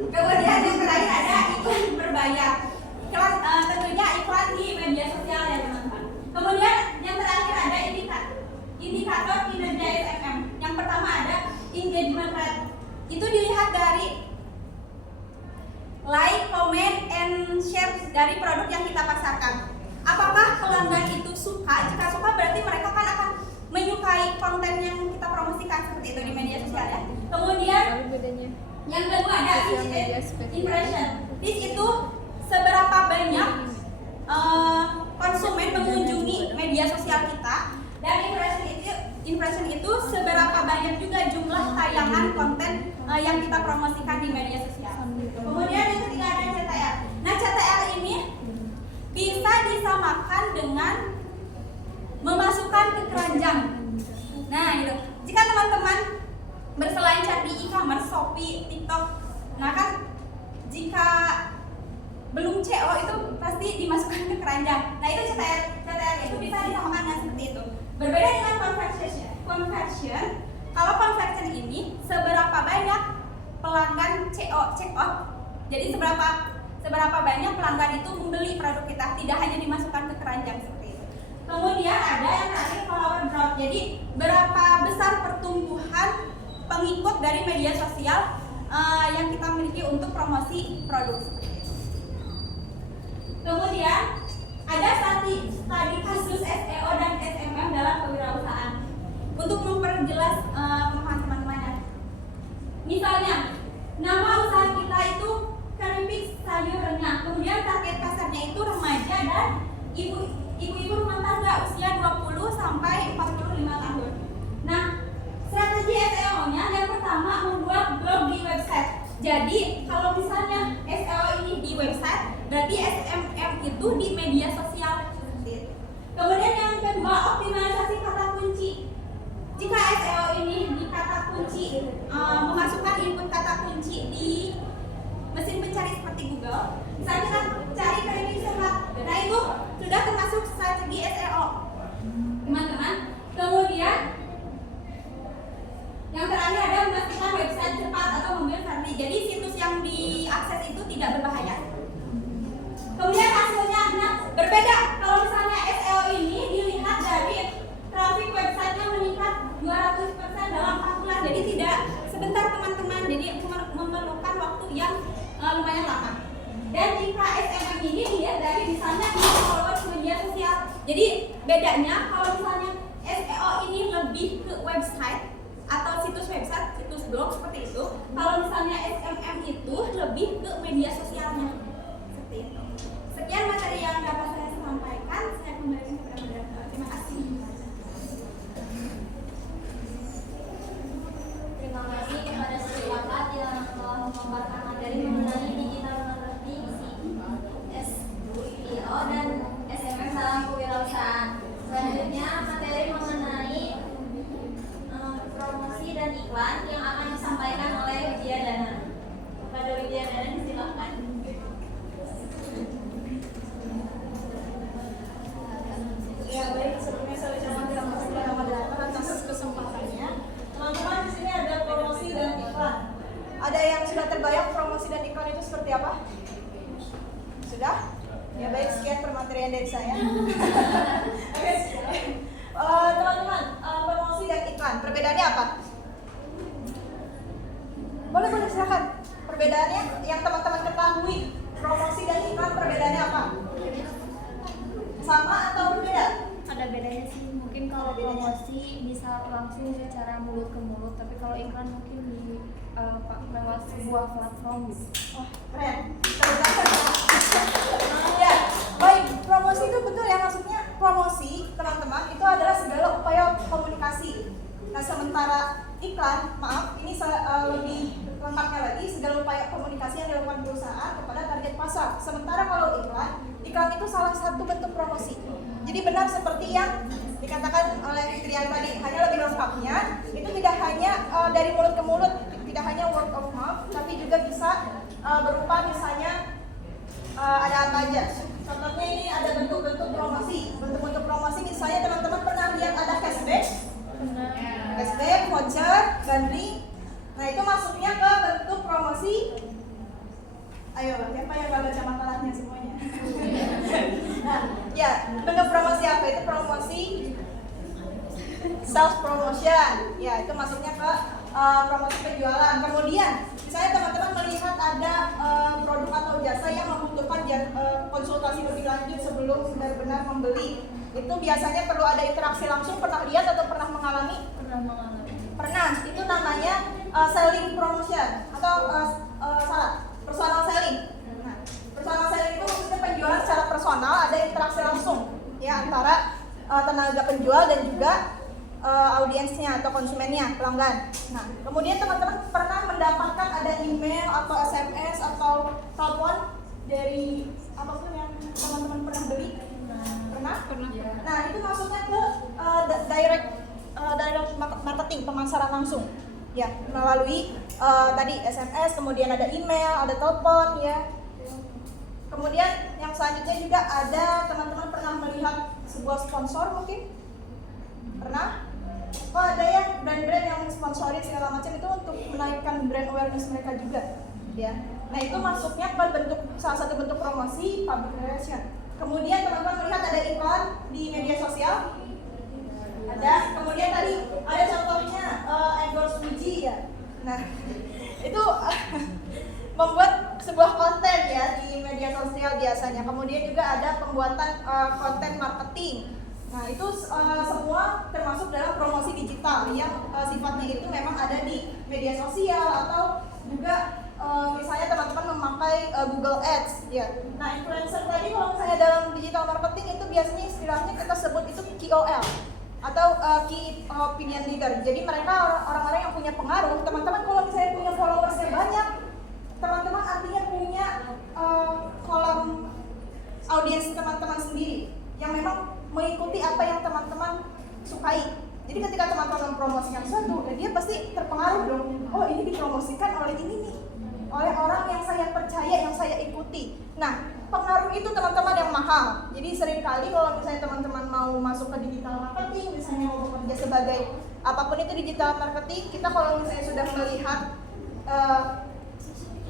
Kemudian yang terakhir ada iklan berbayar. Tentunya iklan di media sosial ya teman-teman. Kemudian yang terakhir ada indikator kinerja SMM. Yang pertama ada engagement rate. Itu dilihat dari like, comment, and share dari produk yang kita pasarkan. Apakah pelanggan itu suka? Jika suka berarti mereka kan akan menyukai konten yang kita promosikan seperti itu di media sosial ya. Kemudian yang kedua ada impression. This itu seberapa banyak konsumen mengunjungi media sosial kita, dan impression itu seberapa banyak juga yang kita promosikan di media sosial. Kemudian yang ketiga ada CTR. Nah, CTR ini bisa disamakan dengan memasukkan ke keranjang. Nah, itu. Jika teman-teman berselancar di e-commerce, Shopee, TikTok, nah kan jika belum CO itu pasti dimasukkan ke keranjang. Nah, itu CTR itu bisa disamakan dengan seperti itu. Berbeda dengan conversion. Kalau conversion ini seberapa banyak pelanggan CO check out. Jadi seberapa banyak pelanggan itu membeli produk kita, tidak hanya dimasukkan ke keranjang seperti itu. Kemudian ada yang terakhir follower growth. Jadi berapa besar pertumbuhan pengikut dari media sosial yang kita miliki untuk promosi produk seperti itu. Kemudian ada studi kasus SEO dan SMM dalam kewirausahaan untuk memperjelas pemahaman teman-teman. Misalnya nama usaha kita itu keripik sayur renyah, kemudian target pasarnya itu remaja dan ibu-ibu rumah tangga usia 20 sampai 45 tahun. Nah, strategi SEO-nya yang pertama membuat blog di website. Jadi kalau misalnya SEO ini di website, berarti SMM itu di media sosial. Kemudian yang kedua, optimalisasi kata kunci. Jika SEO ini di kata kunci, memasukkan input kata kunci di mesin pencari seperti Google, misalnya kita cari keripik sehat, nah itu sudah termasuk strategi SEO, teman-teman. Kemudian yang terakhir ada memastikan website cepat atau mobile friendly, jadi situs yang diakses itu tidak berbahaya. Kemudian hasilnya, nah berbeda kalau misalnya SEO ini dilihat dari traffic websitenya meningkat 200% dalam 4 bulan, jadi tidak sebentar teman-teman, jadi memerlukan waktu yang lumayan lama. Dan jika SMM ini dilihat dari misalnya di followers media sosial, jadi bedanya kalau misalnya SEO ini lebih ke website atau situs website, situs blog seperti itu, kalau misalnya SMM itu lebih ke media sosialnya seperti itu. Sekian materi yang dapat saya sampaikan, saya kembalikan kepada moderator. Terima kasih. Terima kasih kepada Sriwakat yang telah memaparkan materi mengenai digital marketing SEO dan SMM dalam kewirausahaan. Selanjutnya materi mengenai promosi dan iklan yang akan disampaikan oleh Widyadana. Kepada Widyadana disilakan. Ya baik, sebelumnya saya ucapkan terima kasih kepada moderator atas kesempatannya. Teman-teman, di sini ada promosi dan iklan. Ada yang sudah terbayang promosi dan iklan itu seperti apa? Sudah? Ya baik, sekian permaterian dari saya. Oke. Teman-teman, promosi dan iklan, perbedaannya apa? Boleh silakan. Perbedaannya yang teman-teman ketahui, promosi dan iklan perbedaannya apa? Sama atau berbeda? Ada bedanya sih, mungkin kalau promosi bisa langsung secara mulut ke mulut, tapi kalau iklan mungkin di lewat sebuah platform gitu. Oh, keren. Ya, baik. Promosi itu betul ya, maksudnya promosi teman-teman itu adalah segala upaya komunikasi. Nah, sementara iklan, maaf, ini lebih lengkapnya lagi, segala upaya komunikasi yang dilakukan perusahaan kepada target pasar. Sementara kalau iklan itu salah satu bentuk promosi. Jadi benar seperti yang dikatakan oleh Trian tadi, hanya lebih lengkapnya itu tidak hanya dari mulut ke mulut, tidak hanya word of mouth, tapi juga bisa berupa misalnya ada apa aja. Contohnya ini ada bentuk-bentuk promosi. Bentuk-bentuk promosi misalnya teman-teman pernah lihat ada cashback, voucher, bundling. Nah itu masuknya ke bentuk promosi. Ayo, siapa yang gak baca makalahnya semuanya? Nah, ya, bentuk promosi apa? Itu promosi self promotion. Ya, itu masuknya ke promosi penjualan. Kemudian, misalnya teman-teman melihat ada produk atau jasa yang membutuhkan konsultasi lebih lanjut sebelum benar-benar membeli. Itu biasanya perlu ada interaksi langsung. Pernah lihat atau pernah mengalami? Pernah. Itu namanya selling promotion atau personal selling. Nah, personal selling itu maksudnya penjualan secara personal, ada interaksi langsung ya antara tenaga penjual dan juga audiensnya atau konsumennya, pelanggan. Nah, kemudian teman-teman pernah mendapatkan ada email atau SMS atau telepon dari apapun yang teman-teman pernah beli? Pernah? Nah, itu maksudnya ke direct marketing, pemasaran langsung. Ya, melalui tadi SMS, kemudian ada email, ada telepon, ya. Kemudian yang selanjutnya juga ada teman-teman pernah melihat sebuah sponsor mungkin? Pernah? Oh, ada yang brand-brand yang sponsorin segala macam itu untuk menaikkan brand awareness mereka juga, ya. Nah, itu masuknya ke salah satu bentuk promosi, public relation. Kemudian teman-teman melihat ada iklan di media sosial, ada. Kemudian tadi ada contohnya endorse Muji, ya. Nah, itu membuat sebuah konten ya di media sosial biasanya. Kemudian juga ada pembuatan konten marketing. Nah, itu semua termasuk dalam promosi digital yang sifatnya itu memang ada di media sosial atau juga misalnya teman-teman memakai Google Ads, ya. Nah, influencer tadi kalau misalnya dalam digital marketing itu biasanya istilahnya kita sebut itu KOL atau Key Opinion Leader. Jadi mereka orang-orang yang punya pengaruh. Teman-teman kalau misalnya punya followersnya banyak, teman-teman artinya punya kolam audiens teman-teman sendiri yang memang mengikuti apa yang teman-teman sukai. Jadi ketika teman-teman mempromosikan sesuatu, dia pasti terpengaruh dong. Oh, ini dipromosikan oleh ini nih, oleh orang yang saya percaya, yang saya ikuti. Nah, pengaruh itu teman-teman yang mahal. Jadi seringkali kalau misalnya teman-teman mau masuk ke digital marketing, misalnya mau bekerja sebagai apapun itu digital marketing, kita kalau misalnya sudah melihat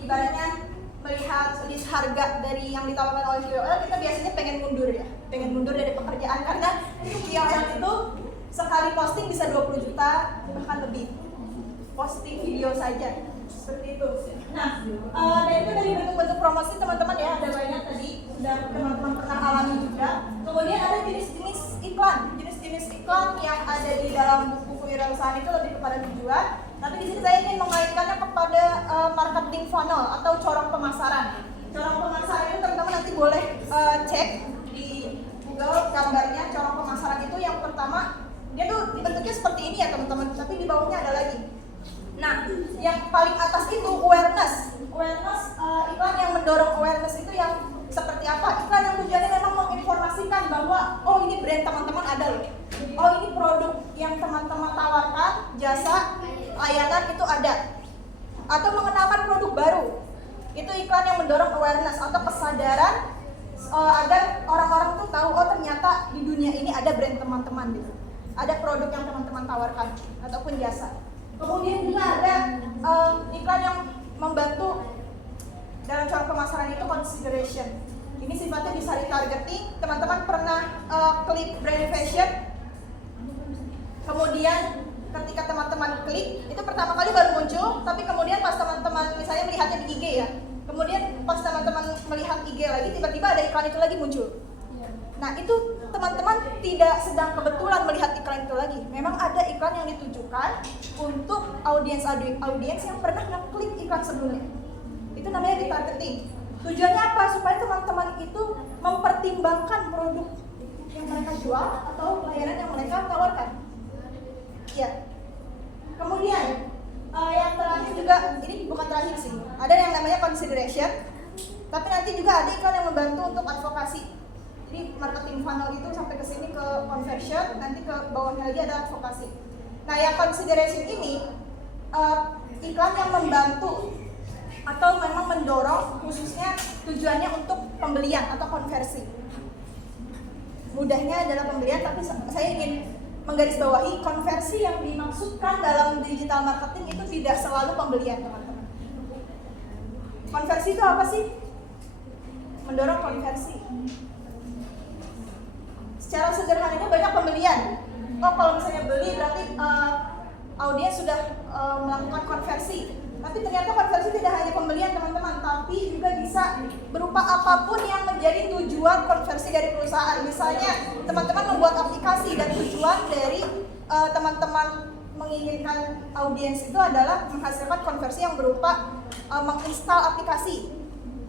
ibaratnya melihat list harga dari yang ditawarkan oleh KOL, kita biasanya pengen mundur dari pekerjaan karena KOL itu sekali posting bisa 20 juta bahkan lebih posting video saja seperti itu. Nah, dan itu dari bentuk-bentuk promosi teman-teman ya, ada banyak tadi sudah teman-teman pernah alami juga. Kemudian ada jenis-jenis iklan yang ada di dalam buku kewirausahaan itu lebih kepada tujuan. Tapi di sini saya ingin mengaitkannya kepada marketing funnel atau corong pemasaran. Corong pemasaran itu teman-teman nanti boleh cek di Google gambarnya. Corong pemasaran itu yang pertama dia tuh bentuknya seperti ini ya teman-teman, tapi di bawahnya ada lagi. Nah, yang paling atas itu awareness, iklan yang mendorong awareness itu yang seperti apa? Iklan yang tujuannya memang menginformasikan bahwa oh ini brand teman-teman ada loh, oh ini produk yang teman-teman tawarkan, jasa, layanan itu ada, atau mengenalkan produk baru. Itu iklan yang mendorong awareness atau kesadaran agar orang-orang tuh tahu oh ternyata di dunia ini ada brand teman-teman gitu, ada produk yang teman-teman tawarkan ataupun jasa. Kemudian juga ada iklan yang membantu dalam corong pemasaran itu consideration. Ini sifatnya bisa retargeting. Teman-teman pernah klik brand fashion, kemudian ketika teman-teman klik itu pertama kali baru muncul, tapi kemudian pas teman-teman misalnya melihatnya di IG ya, kemudian pas teman-teman melihat IG lagi tiba-tiba ada iklan itu lagi muncul. Nah, itu teman-teman tidak sedang kebetulan melihat iklan itu lagi. Memang ada iklan yang ditujukan untuk audiens yang pernah ngeklik iklan sebelumnya. Itu namanya retargeting. Tujuannya apa? Supaya teman-teman itu mempertimbangkan produk yang mereka jual atau layanan yang mereka tawarkan. Ya. Kemudian yang terakhir juga, ini bukan terakhir sih. Ada yang namanya consideration. Tapi nanti juga ada iklan yang membantu untuk advokasi. Jadi marketing funnel itu sampai ke sini ke conversion, nanti ke bawahnya lagi ada advokasi. Nah, yang consideration ini iklan yang membantu atau memang mendorong, khususnya tujuannya untuk pembelian atau konversi. Mudahnya adalah pembelian, tapi saya ingin menggarisbawahi konversi yang dimaksudkan dalam digital marketing itu tidak selalu pembelian, teman-teman. Konversi itu apa sih? Mendorong konversi. Secara sederhananya banyak pembelian. Oh, kalau misalnya beli berarti audiens sudah melakukan konversi. Tapi ternyata konversi tidak hanya pembelian teman-teman, tapi juga bisa berupa apapun yang menjadi tujuan konversi dari perusahaan. Misalnya teman-teman membuat aplikasi dan tujuan dari teman-teman menginginkan audiens itu adalah menghasilkan konversi yang berupa menginstal aplikasi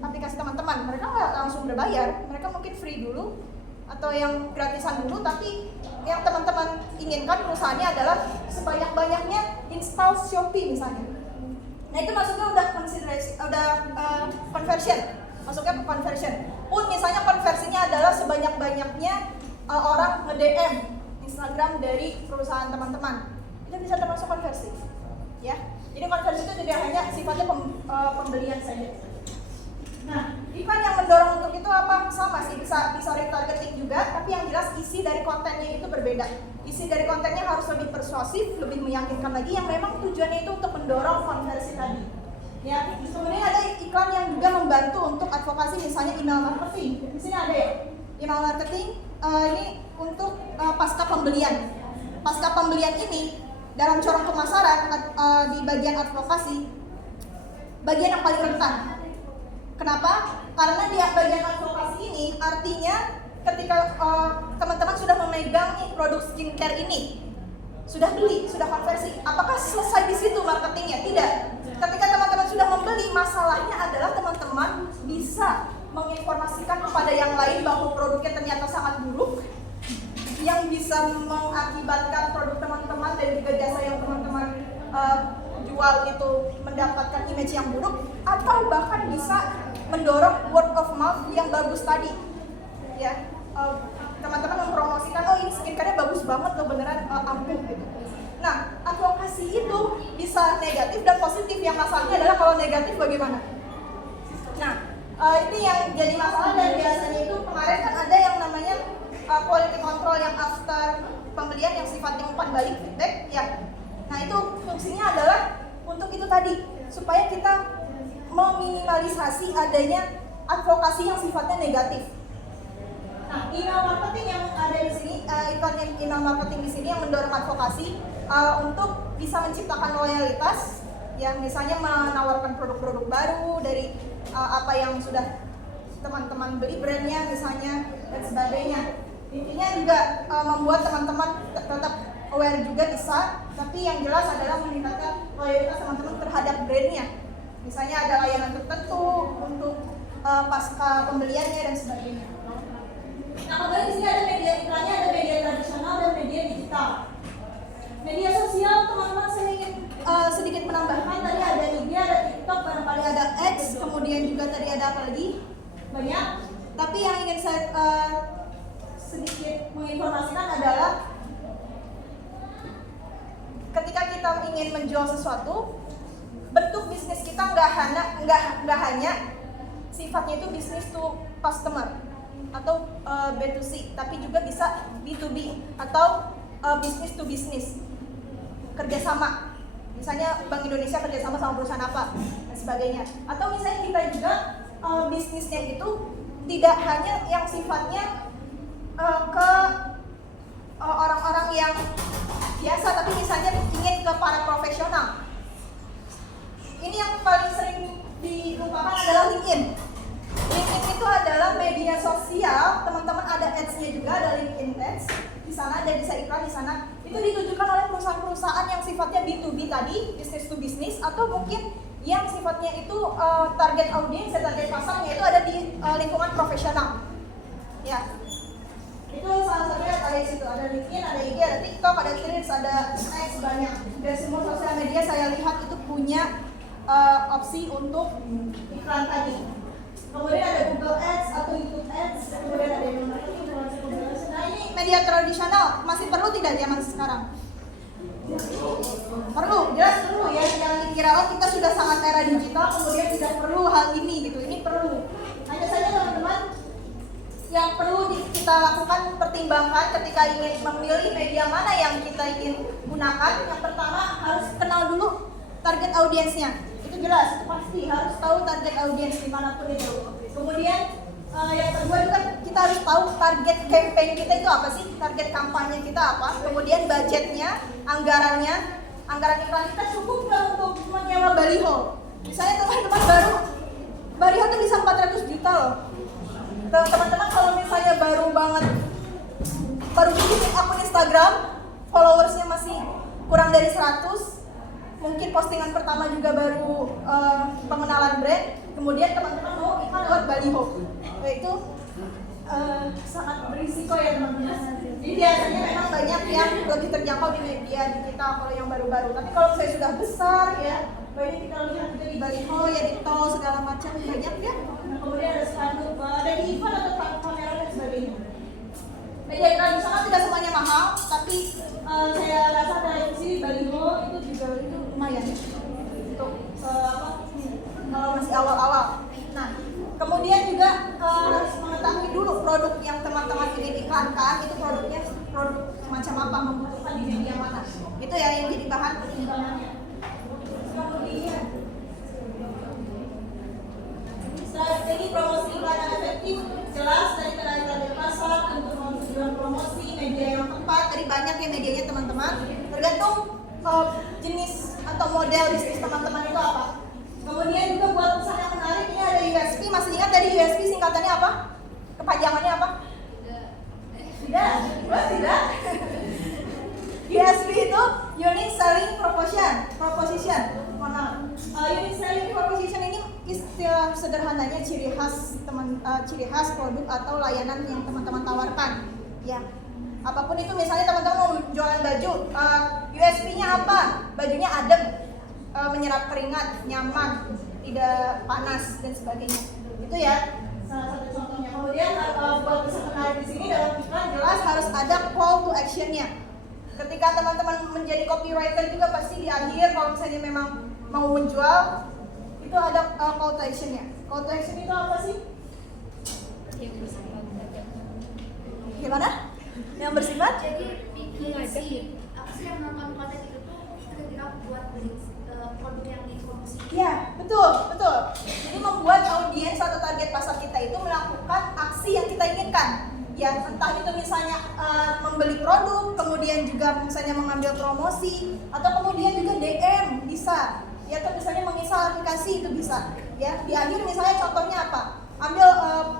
teman-teman. Mereka nggak langsung berbayar, mereka mungkin free dulu. atau yang gratisan dulu, tapi yang teman-teman inginkan perusahaannya adalah sebanyak-banyaknya install Shopee misalnya. Nah itu maksudnya udah conversion, masuknya ke conversion. Pun misalnya konversinya adalah sebanyak-banyaknya orang nge-DM Instagram dari perusahaan teman-teman, itu bisa termasuk konversi, ya. Jadi konversi itu tidak hanya sifatnya pembelian saja. Nah, iklan yang mendorong untuk itu apa? Sama sih, bisa retargeting juga, tapi yang jelas isi dari kontennya itu berbeda. Isi dari kontennya harus lebih persuasif, lebih meyakinkan lagi, yang memang tujuannya itu untuk mendorong konversi tadi. Ya, kemudian ada iklan yang juga membantu untuk advokasi, misalnya email marketing. Di sini ada ya, email marketing. Ini untuk pasca pembelian. Pasca pembelian ini dalam corong pemasaran di bagian advokasi, bagian yang paling rentan. Kenapa? Karena di bagian advokasi ini artinya ketika teman-teman sudah memegang nih produk skincare ini, sudah beli, sudah konversi, apakah selesai di situ marketingnya? Tidak. Ketika teman-teman sudah membeli, masalahnya adalah teman-teman bisa menginformasikan kepada yang lain bahwa produknya ternyata sangat buruk, yang bisa mengakibatkan produk teman-teman dan juga jasa yang teman-teman jual itu mendapatkan image yang buruk, atau bahkan bisa mendorong word of mouth yang bagus tadi, ya. Teman-teman mempromosikan, oh ini skincare-nya bagus banget loh, beneran ampuh gitu. Nah, advokasi itu bisa negatif dan positif. Yang masalahnya adalah kalau negatif bagaimana? Nah, ini yang jadi masalah, dan biasanya itu kemarin kan ada yang namanya quality control yang after pembelian yang sifatnya umpan balik feedback, ya. Nah, itu fungsinya adalah untuk itu tadi, supaya kita meminimalisasi adanya advokasi yang sifatnya negatif. Nah, email marketing yang ada di sini, iklan email marketing di sini yang mendorong advokasi untuk bisa menciptakan loyalitas, yang misalnya menawarkan produk-produk baru dari apa yang sudah teman-teman beli brandnya misalnya dan sebagainya. Intinya juga membuat teman-teman tetap aware juga bisa, tapi yang jelas adalah meningkatkan loyalitas teman-teman terhadap brandnya. Misalnya ada layanan tertentu untuk pasca pembeliannya dan sebagainya. Nah, kembali di sini ada media iklannya, ada media tradisional dan media digital. Media sosial, teman-teman saya ingin sedikit menambahkan, tadi ada IG, ada TikTok, barangkali ada X, kemudian juga tadi ada apa lagi? Banyak. Tapi yang ingin saya sedikit menginformasikan adalah ketika kita ingin menjual sesuatu, bentuk bisnis kita nggak hanya sifatnya itu bisnis to customer atau B2C, tapi juga bisa B2B atau business to business, kerjasama. Misalnya Bank Indonesia kerjasama sama perusahaan apa dan sebagainya. Atau misalnya kita juga bisnisnya itu tidak hanya yang sifatnya ke orang-orang yang biasa, tapi misalnya ingin ke para profesional. Ini yang paling sering dilupakan adalah LinkedIn. LinkedIn itu adalah media sosial, teman-teman ada ads-nya juga, ada LinkedIn ads. Di sana ada bisa iklan di sana. Itu ditujukan oleh perusahaan-perusahaan yang sifatnya B2B tadi, business to business, atau mungkin yang sifatnya itu target audiens, target pasarnya itu ada di lingkungan profesional. Ya. Itu salah satunya ada di situ, ada LinkedIn, ada IG, ada TikTok, ada Threads, ada X, banyak. Dan semua sosial media saya lihat itu punya opsi untuk iklan tadi. Kemudian ada Google Ads atau YouTube Ads, kemudian ada email marketing. Nah, ini media tradisional masih perlu tidak zaman sekarang? Perlu, jelas perlu ya. Jangan dikira oh kita sudah sangat era digital kemudian tidak perlu hal ini gitu. Ini perlu. Hanya saja teman-teman, yang perlu kita lakukan, pertimbangkan ketika ingin memilih media mana yang kita ingin gunakan. Yang pertama harus kenal dulu target audiensnya. Itu jelas, itu pasti harus tahu target audiens dimanapun itu. Kemudian yang kedua juga kita harus tahu target campaign kita itu apa sih, target kampanye kita apa. Kemudian budgetnya, anggaran iklan kita cukup nggak untuk menyewa baliho. Misalnya teman-teman baliho itu bisa 400 juta loh. Teman-teman kalau misalnya baru bikin akun Instagram, followersnya masih kurang dari 100, mungkin postingan pertama juga baru pengenalan brand, kemudian teman-teman mau iklan lewat baliho, yaitu sangat berisiko ya teman-teman. Jadi biasanya memang banyak yang lebih terjangkau di media digital kalau yang baru-baru. Tapi kalau saya sudah besar ya, banyak kita lihat juga di baliho ya, di tol segala macam banyak ya. Nah, kemudian ada spanduk, ada di event atau kamera dan sebagainya. Media iklan di sana tidak semuanya mahal, tapi saya rasa dari sisi baliho itu juga itu lumayan untuk kalau masih awal-awal. Nah, kemudian juga harus mengetahui dulu produk yang teman-teman ingin iklankan itu produk macam apa, membutuhkan di media mana. Itu ya yang jadi bahan pertimbangannya. Kemudian strategi promosi iklan yang efektif, jelas dari target pasar, untuk tujuan promosi, media yang tepat. Tadi banyak ya medianya teman-teman. Tergantung jenis atau model bisnis teman-teman itu apa. Kemudian juga buat pesan yang menarik, ini ada USP. Masih ingat tadi USP singkatannya apa? Kepanjangannya apa? Tidak. USP itu Unique Selling Proposition. Unique Selling Proposition ini istilah sederhananya ciri khas produk atau layanan yang teman-teman tawarkan. Ya. Apapun itu, misalnya teman-teman mau jualan baju, USP-nya apa? Bajunya adem, menyerap keringat, nyaman, tidak panas dan sebagainya. Itu ya salah satu contohnya. Kemudian buat pesan menarik di sini dalam iklan jelas harus ada call to action-nya. Ketika teman-teman menjadi copywriter juga pasti di akhir kalau misalnya memang mau menjual itu ada call to action-nya. Call to action itu apa sih? Gimana? Yang bersifat? Jadi si apa sih yang nonton konten itu tuh ketika buat beli produk yang dipromosi. Ya, betul. Jadi membuat audiens atau target pasar kita itu melakukan aksi yang kita inginkan. Ya, entah itu misalnya membeli produk, kemudian juga misalnya mengambil promosi, atau kemudian juga DM bisa. Ya, atau misalnya menginstal aplikasi itu bisa. Ya, di akhir misalnya contohnya apa? Ambil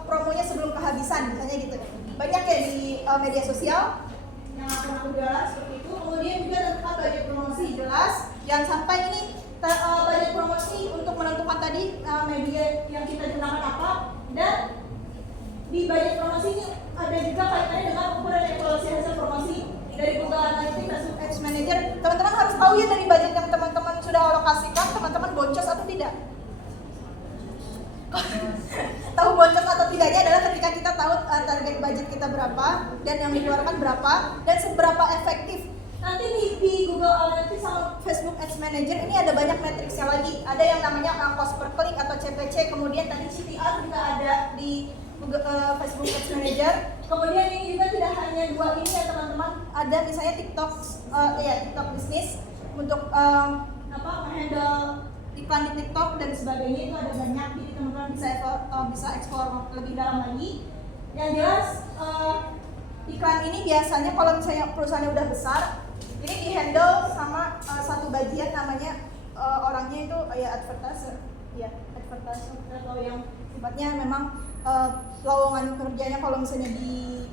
promonya sebelum kehabisan, misalnya gitu. Banyak ya di media sosial yang aku jualan seperti itu. Kemudian juga tentang budget promosi jelas. Jangan sampai ini budget promosi untuk menentukan tadi media yang kita gunakan apa, dan di budget promosi ini ada juga kaitannya dengan ukuran evaluasi hasil promosi dari Google Analytics, Facebook Ads Manager. Teman-teman harus tahu ya dari budget yang teman-teman sudah alokasikan, teman-teman boncos atau tidak. Tahu boncos atau tidaknya adalah ketika kita tahu target budget kita berapa dan yang dikeluarkan berapa dan seberapa efektif. Nanti di Google Analytics sama Facebook Ads Manager ini ada banyak matriksnya lagi. Ada yang namanya cost per click atau CPC, kemudian tadi CTR juga ada di Google, Facebook Ads Manager. Kemudian ini juga tidak hanya dua ini ya teman-teman. Ada misalnya TikTok bisnis untuk menghandle iklan di TikTok dan sebagainya, itu ada banyak. Jadi teman-teman bisa explore lebih dalam lagi. Yang jelas iklan ini biasanya kalau misalnya perusahaannya udah besar, ini dihandle sama satu bagian namanya orangnya itu advertiser atau yang sifatnya memang lowongan kerjanya kalau misalnya di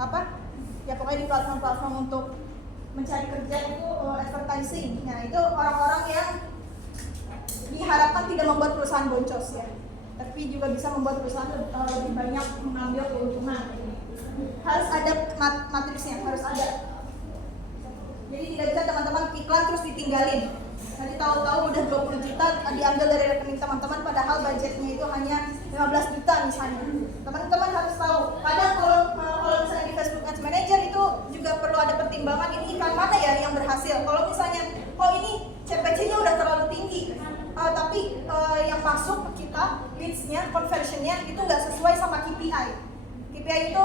pokoknya di platform-platform untuk mencari kerja itu advertising. Nah, itu orang-orang yang diharapkan tidak membuat perusahaan boncos ya, tapi juga bisa membuat perusahaan lebih banyak mengambil keuntungan. Harus ada matriksnya, harus ada. Jadi tidak bisa teman-teman iklan terus ditinggalin. Nanti tahu-tahu udah 20 juta diambil dari rekening teman-teman, padahal budgetnya itu hanya 15 juta misalnya. Teman-teman harus tahu. Kadang kalau misalnya di Facebook Ads Manager itu juga perlu ada pertimbangan, ini iklan mana ya yang berhasil. Kalau misalnya, ini CPC-nya udah terlalu tinggi, tapi yang masuk ke kita, leads-nya, conversion-nya itu nggak sesuai sama KPI. KPI itu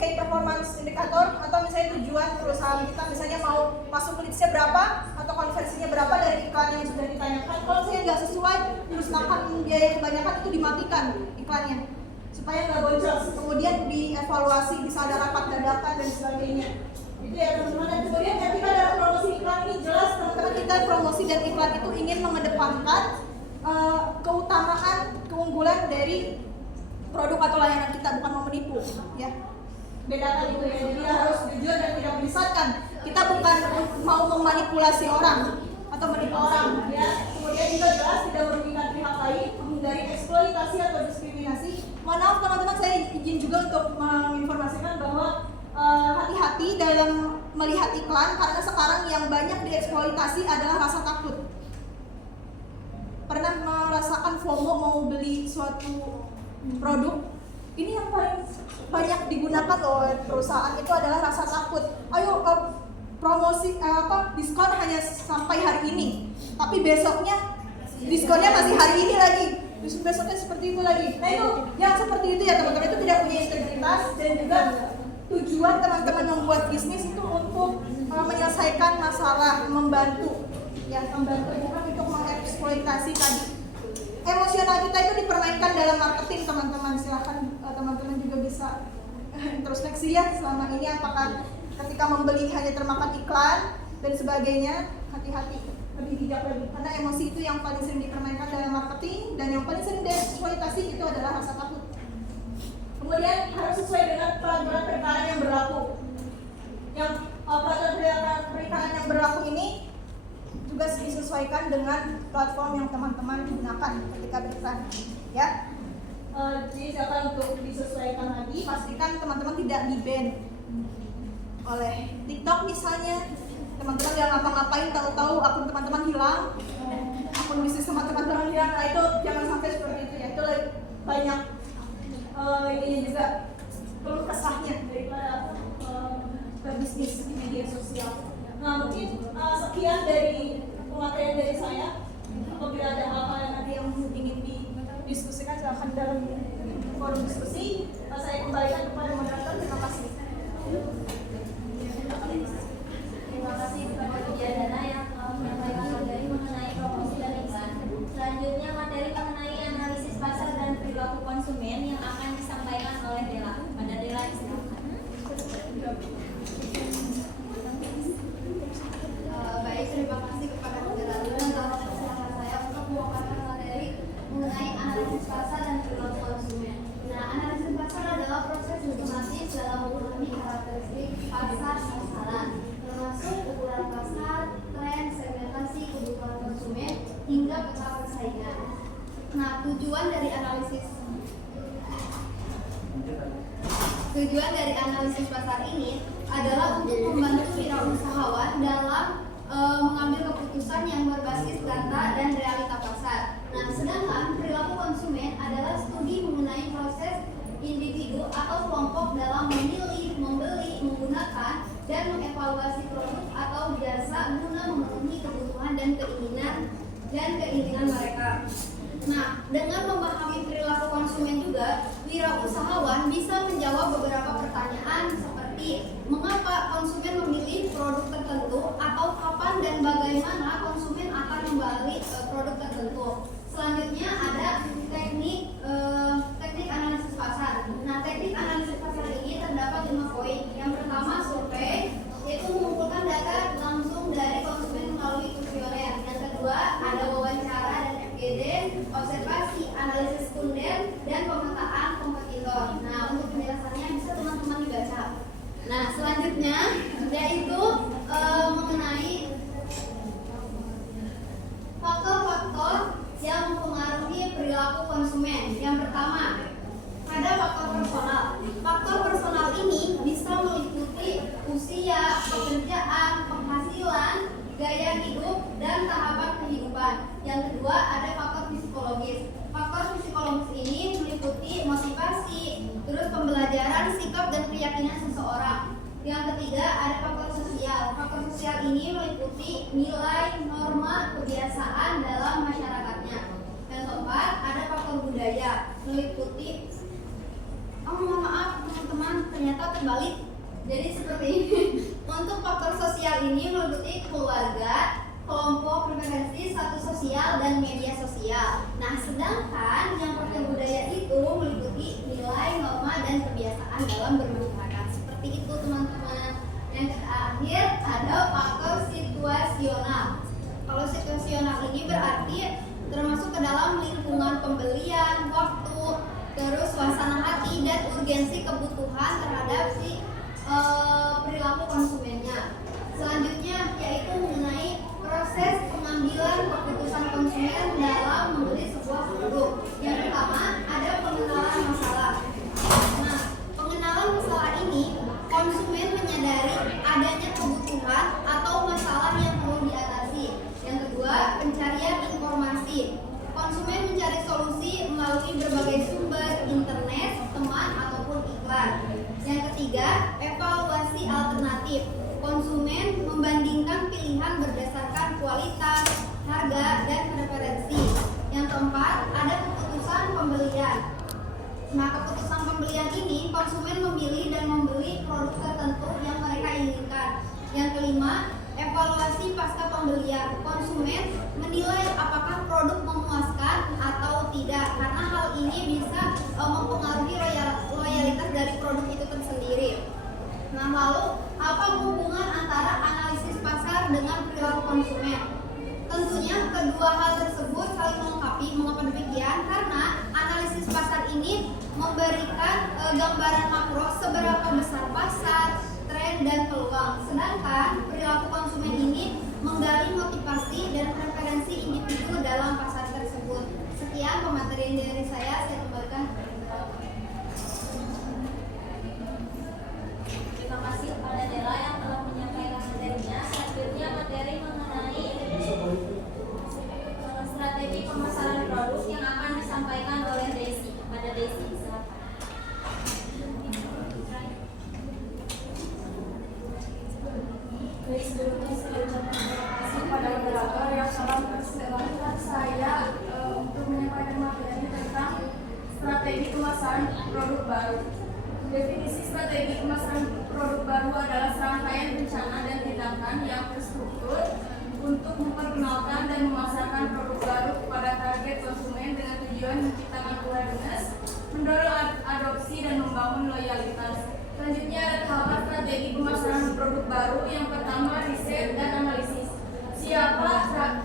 Key Performance Indicator, atau misalnya tujuan perusahaan kita misalnya mau masuk leads-nya berapa atau konversinya berapa dari iklan yang sudah ditanyakan. Kalau saya nggak sesuai, terus makan biaya kebanyakan, itu dimatikan iklannya supaya nggak boncos. Kemudian dievaluasi, bisa ada rapat dadakan dan sebagainya. Itu ya teman-teman. Dan kemudian ketika dalam promosi iklan ini jelas teman-teman, kita promosi dan iklan itu ingin mengedepankan keutamaan, keunggulan dari produk atau layanan kita, bukan mau menipu ya. Bedakan itu ya. Jadi harus jujur dan tidak menyesatkan. Kita bukan mau memanipulasi orang atau menipu orang ya. Kemudian juga jelas tidak merugikan pihak lain, menghindari eksploitasi atau diskriminasi. Mohon maaf teman-teman, saya izin juga untuk menginformasikan bahwa hati-hati dalam melihat iklan karena sekarang yang banyak dieksploitasi adalah rasa takut. Pernah merasakan FOMO mau beli suatu produk? Ini yang paling banyak digunakan oleh perusahaan itu adalah rasa takut. Ayo promosi diskon hanya sampai hari ini, tapi besoknya diskonnya masih hari ini lagi. Besoknya seperti itu lagi. Nah itu yang seperti itu ya teman-teman, itu tidak punya integritas dan juga tujuan teman-teman membuat bisnis itu untuk menyelesaikan masalah, membantu bukan untuk mengeksploitasi tadi. Emosional kita itu dipermainkan dalam marketing teman-teman. Silahkan teman-teman juga bisa introspeksi ya selama ini apakah ketika membeli hanya termakan iklan dan sebagainya. Hati-hati, lebih bijak lagi karena emosi itu yang paling sering dipermainkan dalam marketing dan yang paling sering dieksploitasi itu adalah rasa takut. Kemudian harus sesuai dengan peraturan periklanan yang berlaku. Yang peraturan periklanan yang berlaku ini juga disesuaikan dengan platform yang teman-teman gunakan ketika beriklan, ya. Jadi silakan untuk disesuaikan lagi. Pastikan teman-teman tidak di-ban oleh TikTok misalnya. Teman-teman yang ngapa-ngapain tahu-tahu akun teman-teman hilang, akun bisnis teman-teman hilang. Nah itu jangan sampai seperti itu ya. Itu banyak ini juga perlu kesahnya daripada bisnis di media sosial. Nah mungkin sekian dari pematerian dari saya. Apabila ada hal-hal yang nanti yang ingin didiskusikan silahkan dalam forum diskusi. Saya kembalikan kepada moderator. Terima kasih. Terima kasih kepada Bu Jadana yang telah menyampaikan materi mengenai promosi dan iklan. Selanjutnya materi mengenai analisis pasar dan perilaku konsumen yang akan disampaikan oleh Dela. Pada Dela silakan. Baik, terima kasih kepada moderator yang telah mempersilahkan saya untuk memaparkan materi mengenai analisis pasar dan perilaku konsumen. Nah, analisis pasar adalah proses sistematis dalam memahami karakteristik pasar sasaran, termasuk ukuran pasar, tren, segmentasi kebutuhan konsumen, hingga peta persaingan. Nah, tujuan dari analisis pasar ini adalah untuk membantu wirausahawan dalam mengambil keputusan yang berbasis data dan realita pasar. Nah, sedangkan perilaku konsumen adalah studi mengenai proses individu atau kelompok dalam memilih, membeli, menggunakan, dan mengevaluasi produk atau jasa guna memenuhi kebutuhan dan keinginan mereka. Nah, dengan memahami perilaku konsumen juga, wirausahawan bisa menjawab beberapa pertanyaan seperti mengapa konsumen memilih produk tertentu atau kapan dan bagaimana konsumen akan membeli produk tertentu. Selanjutnya ada teknik analisis pasar. Nah, teknik analisis pasar ini terdapat 5 poin. Yang pertama, survei, yaitu mengumpulkan data langsung dari konsumen melalui kuesioner. Yang kedua, ada wawancara dan FGD, observasi, analisis sekunder, dan pemetaan kompetitor. Nah, untuk penjelasannya bisa teman-teman dibaca. Nah, selanjutnya yaitu mengenai faktor-faktor yang mempengaruhi perilaku konsumen. Yang pertama, ada faktor personal. Faktor personal ini bisa meliputi usia, pekerjaan, penghasilan, gaya hidup, dan tahapan kehidupan. Yang kedua, ada faktor psikologis. Faktor psikologis ini meliputi motivasi, terus pembelajaran, sikap, dan keyakinan seseorang. Yang ketiga, ada faktor sosial. Faktor sosial ini meliputi nilai, norma, kebiasaan dalam masyarakatnya. Yang keempat, ada faktor budaya, meliputi mohon maaf teman-teman, ternyata terbalik. Jadi seperti ini. Untuk faktor sosial ini meliputi keluarga, kelompok preferensi, status sosial, dan media sosial. Nah, sedangkan yang faktor budaya itu meliputi nilai, norma, dan kebiasaan dalam bermasyarakat. Seperti itu teman-teman. Yang terakhir ada faktor situasional. Kalau situasional ini berarti termasuk ke dalam lingkungan pembelian, waktu, terus suasana hati, dan urgensi kebutuhan terhadap si perilaku konsumennya. Selanjutnya yaitu mengenai proses pengambilan keputusan konsumen dalam membeli sebuah produk. Yang pertama ada pengenalan masalah. Nah, kualitas, harga, dan preferensi. Yang keempat, ada keputusan pembelian. Nah, keputusan pembelian ini konsumen memilih dan membeli produk tertentu yang mereka inginkan. Yang kelima, evaluasi pasca pembelian. Konsumen menilai apakah produk memuaskan atau tidak, karena hal ini bisa mempengaruhi loyalitas dari produk itu tersendiri. Nah, lalu apa hubungan antara analisis pasar dengan perilaku konsumen? Tentunya kedua hal tersebut saling melengkapi. Mengapa demikian? Karena analisis pasar ini memberikan gambaran makro seberapa besar pasar, tren, dan peluang. Sedangkan perilaku konsumen ini menggali motivasi dan preferensi individu dalam pasar tersebut. Sekian pematerian dari saya kembalikan. Terima kasih kepada Dela yang telah menyampaikan materinya. Selanjutnya materi mengenai strategi pemasaran produk yang akan disampaikan oleh Desi. Kepada Desi, silakan. Sebelumnya saya ucapkan terima kasih kepada moderator yang telah mempersilahkan saya untuk menyampaikan materi tentang strategi pemasaran produk baru. Definisi strategi pemasaran produk baru adalah serangkaian rencana dan tindakan yang terstruktur untuk memperkenalkan dan memasarkan produk baru kepada target konsumen dengan tujuan menciptakan awareness, mendorong adopsi, dan membangun loyalitas. Selanjutnya ada tahapan strategi pemasaran produk baru. Yang pertama, riset dan analisis. Siapa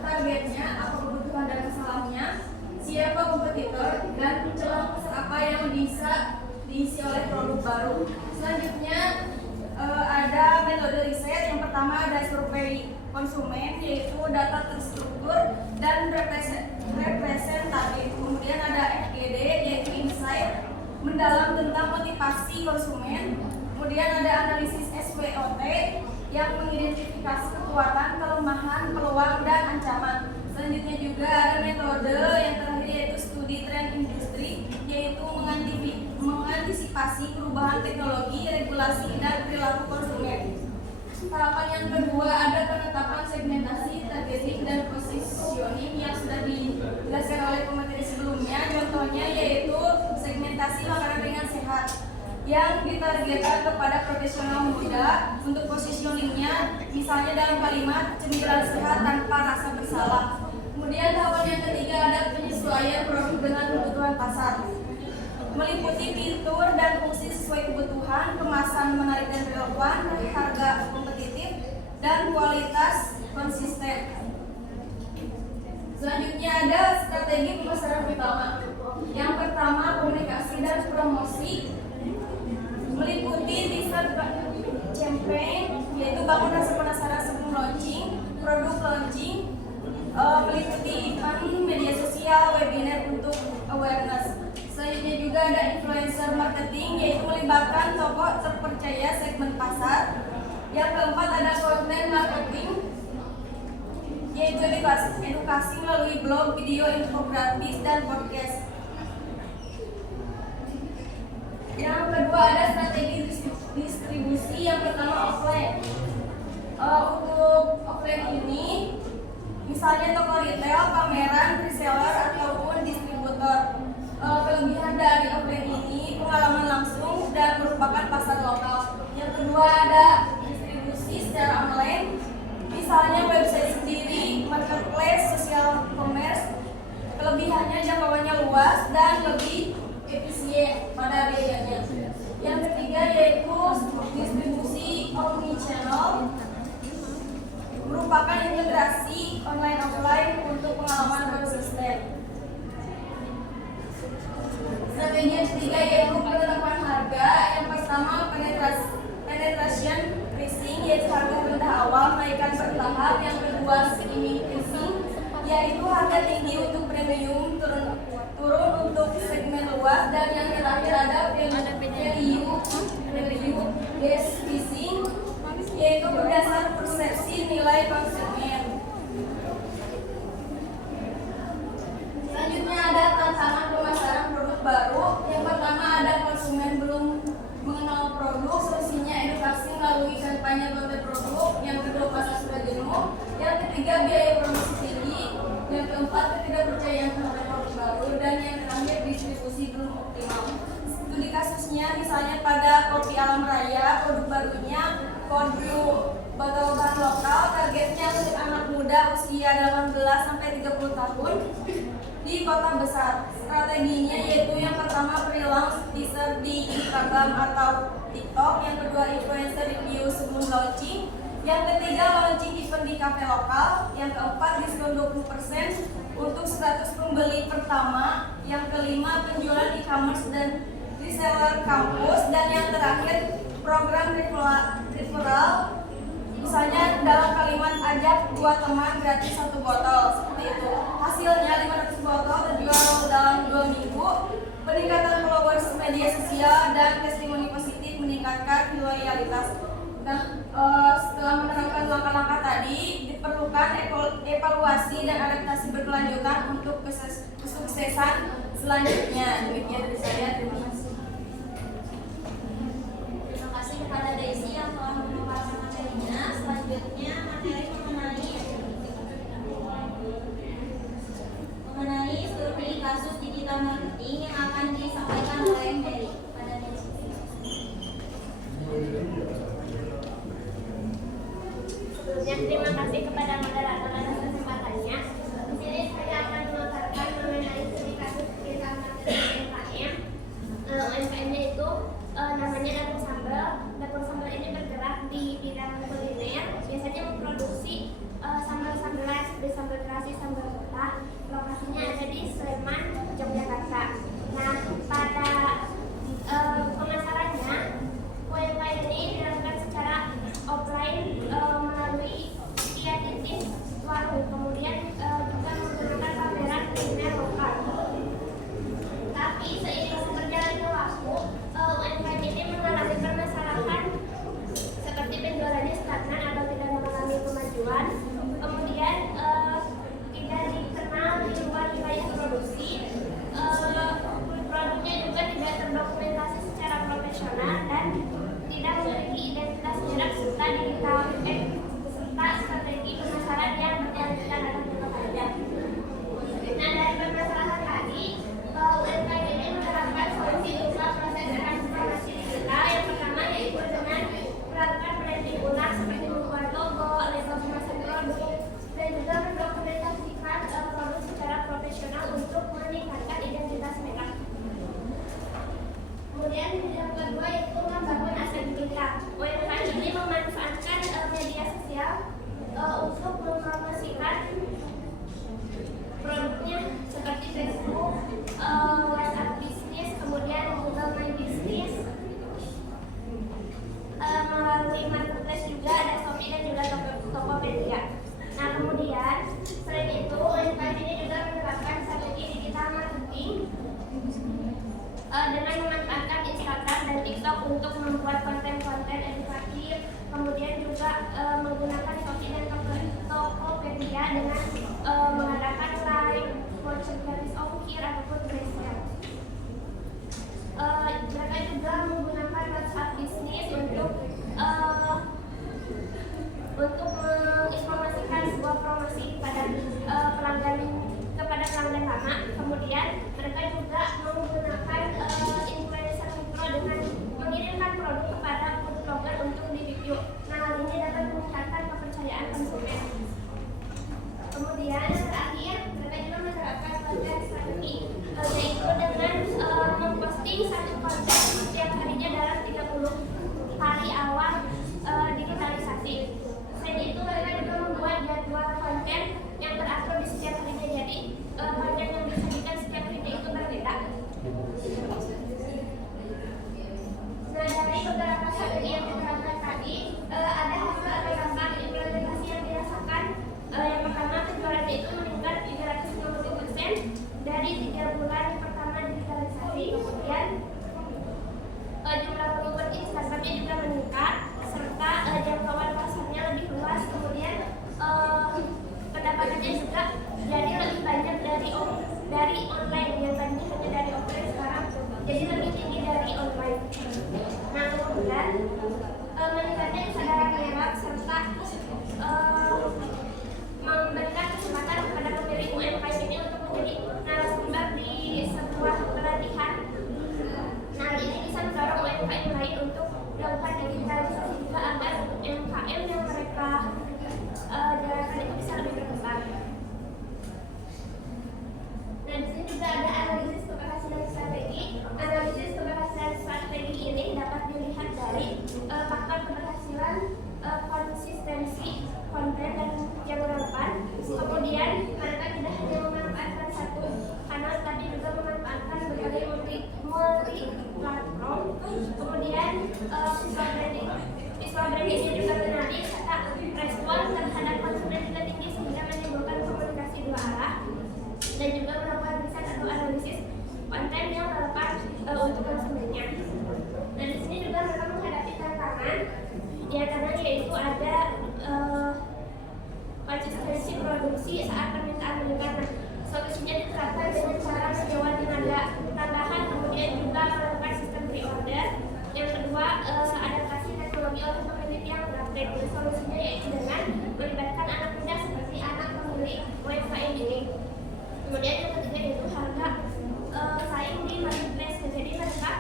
targetnya, apa kebutuhan dan kesalahannya, siapa kompetitor, dan celah pasar apa yang bisa diisi oleh produk baru. Selanjutnya ada metode riset. Yang pertama ada survei konsumen, yaitu data terstruktur dan representatif. Kemudian ada FGD, yaitu insight mendalam tentang motivasi konsumen. Kemudian ada analisis SWOT yang mengidentifikasi kekuatan, kelemahan, peluang, dan ancaman. Selanjutnya juga ada metode yang terakhir, yaitu studi tren industri, yaitu mengantisipasi perubahan teknologi, regulasi, dan perilaku konsumen. Tahapan yang kedua ada penetapan segmentasi, targeting, dan positioning yang sudah dijelaskan oleh pemateri sebelumnya. Contohnya yaitu segmentasi makanan ringan sehat yang ditargetkan kepada profesional muda. Untuk positioningnya misalnya dalam kalimat cemilan sehat tanpa rasa bersalah. Kemudian tahapan yang ketiga ada penyesuaian produk dengan kebutuhan pasar, meliputi fitur dan fungsi sesuai kebutuhan, kemasan menarik dan relevan, harga kompetitif, dan kualitas konsisten. Selanjutnya ada strategi pemasaran utama. Yang pertama, komunikasi dan promosi, meliputi teaser campaign, yaitu bangun rasa penasaran sebelum launching, produk launching, meliputi event, media sosial, webinar untuk awareness. Selanjutnya juga ada influencer marketing, yaitu melibatkan tokoh terpercaya segmen pasar. Yang keempat ada content marketing, yaitu edukasi melalui blog, video, infografis, dan podcast. Yang kedua ada strategi distribusi. Yang pertama offline. Untuk offline ini misalnya toko retail, pameran, reseller, ataupun distributor. Kelebihan dari offline ini pengalaman langsung dan merupakan pasar lokal. Yang kedua ada distribusi secara online, misalnya website sendiri, marketplace, social commerce. Kelebihannya jangkauannya luas dan lebih efisien pada biayanya. Yang ketiga yaitu distribusi omnichannel, merupakan integrasi online offline untuk pengalaman konsisten. Strategi yang ketiga yaitu penetapan harga. Yang pertama penetration pricing, yaitu harga rendah awal naikkan bertahap. Yang kedua skimming pricing, yaitu harga tinggi untuk premium, turun untuk segmen luas. Dan yang terakhir ada value based pricing, yaitu berdasar persepsi nilai konsumen. Selanjutnya ada tantangan pemasaran produk baru. Yang pertama ada konsumen belum mengenal produk, solusinya edukasi melalui kampanye konten produk. Yang kedua pasar sudah jenuh. Yang ketiga biaya promosi misalnya pada kopi Alam Raya, produk barunya produk botol bahan lokal, targetnya untuk anak muda usia 18 sampai 30 tahun di kota besar. Strateginya yaitu yang pertama pre-launch teaser di Instagram atau TikTok, yang kedua influencer review sebelum launching, yang ketiga launching event di kafe lokal, yang keempat diskon 20% untuk 100 pembeli pertama, yang kelima penjualan e-commerce dan reseller kampus, dan yang terakhir program referral, misalnya dalam kalimat ajak 2 teman gratis 1 botol, seperti itu. Hasilnya 500 botol terjual dalam 2 minggu. Peningkatan followers media sosial dan testimoni positif meningkatkan loyalitas. Nah, setelah menerapkan langkah-langkah tadi, diperlukan evaluasi dan adaptasi berkelanjutan untuk kesuksesan selanjutnya. Demikian dari saya, terima kasih. Terima kasih kepada Daisy yang telah memaparkan materinya. Selanjutnya materi mengenai studi kasus digital marketing yang akan disampaikan oleh Mary. Pada Daisy. Sebelumnya terima kasih kepada moderator atas kesempatannya. Di sini saya akan memaparkan mengenai studi kasus digital marketing UMKM. UMKM-nya itu namanya Dapur Sambal. Dapur Sambal ini bergerak di bidang kuliner, biasanya memproduksi sambal-sambalan seperti sambal terasi, sambal kota. Lokasinya ada di Sleman, Yogyakarta. Nah, pada pemasarannya, UMKM ini dilakukan secara offline melalui via titik warung, kemudian juga menggunakan pameran kuliner lokal. Tapi seiring berjalannya waktu, UMKM ini mengalami permasalahan seperti penjualannya stagnan atau tidak mengalami kemajuan, kemudian tidak dikenal di luar wilayah produksi, produknya juga tidak terdokumentasi secara profesional dan tidak memiliki identitas merek serta digital serta strategi pemasaran yang berkelanjutan dalam jangka panjang. Nah, dari permasalahan tadi, UMKM ini menerapkan solusi berupa proses transformasi digital. Yang pertama yaitu dengan melakukan branding ulang seperti membuat logo, label kemasan produk, dan juga mendokumentasikan produk secara profesional untuk meningkatkan identitas merek. Kemudian yang kedua yaitu membangun aset digital. UMKM ini memanfaatkan media sosial untuk mempromosikan produknya seperti Facebook, WhatsApp Business, kemudian Google My Business, melalui marketplace juga ada Shopee dan juga Tokopedia. Nah, kemudian selain itu UMKM ini juga menerapkan strategi digital marketing dengan memanfaatkan Instagram dan TikTok untuk membuat konten-konten edukatif, kemudian juga menggunakan Shopee dan Tokopedia dengan mengadakan live, voucher gratis ongkir ataupun flash sale. Mereka juga menggunakan WhatsApp Business untuk menginformasikan sebuah promosi kepada pelanggan lama. Kemudian mereka juga menggunakan influencer mikro dengan mengirimkan produk kepada food blogger untuk di-review. Nah, hal ini dapat meningkatkan kepercayaan konsumen. Kemudian yang terakhir, mereka juga menerapkan konten strategi, yaitu dengan memposting satu konten setiap harinya dalam 30 hari awal digitalisasi. Selain itu, mereka juga membuat jadwal konten yang teratur di setiap harinya, jadi konten yang disajikan setiap harinya itu berbeda. Nah, dari beberapa strategi yang diterapkan tadi, ada hasil atau dampak implementasi yang dirasakan. Yang pertama, penjualannya itu meningkat 350% dari 3 bulan pertama digitalisasi. Kemudian jumlah follower Instagramnya juga meningkat, serta jangkauan pasarnya lebih luas. Kemudian pendapatannya juga jadi lebih banyak dari online, yang tadinya hanya dari offline sekarang jadi lebih tinggi dari online. Nah, kemudian meningkatnya kesadaran merek serta memberikan kesempatan kepada pemilik UMKM ini untuk menjadi narasumber di sebuah pelatihan. Nah, ini bisa mendorong melakukan digitalisasi juga agar UMKM yang mereka jalankan itu bisa lebih berkembang. Nah, di sini juga ada analisis keberhasilan strategi. Analisis keberhasilan strategi ini dapat dilihat dari faktor keberhasilan, konsistensi, konten dan yang relevan. Kemudian mereka tidak hanya memanfaatkan satu kanal, tapi juga memanfaatkan berbagai multi platform. Kemudian visual branding ini juga menarik serta respon terhadap konsumen juga tinggi sehingga menimbulkan komunikasi dua arah, dan juga melakukan riset atau analisis konten yang relevan untuk konsumennya. Nah, di sini juga mereka menghadapi tantangan, di antaranya yaitu ada konsistensi produksi saat permintaan meningkat. Nah, solusinya diterapkan dengan cara menjual tenaga tambahan, kemudian juga melakukan sistem pre-order. Yang kedua, adaptasi teknologi oleh peneliti yang praktek. Solusinya yaitu dengan melibatkan anak muda seperti anak pemilik UMKM ini. Kemudian yang ketiga yaitu harga saing di marketplace. Jadi mereka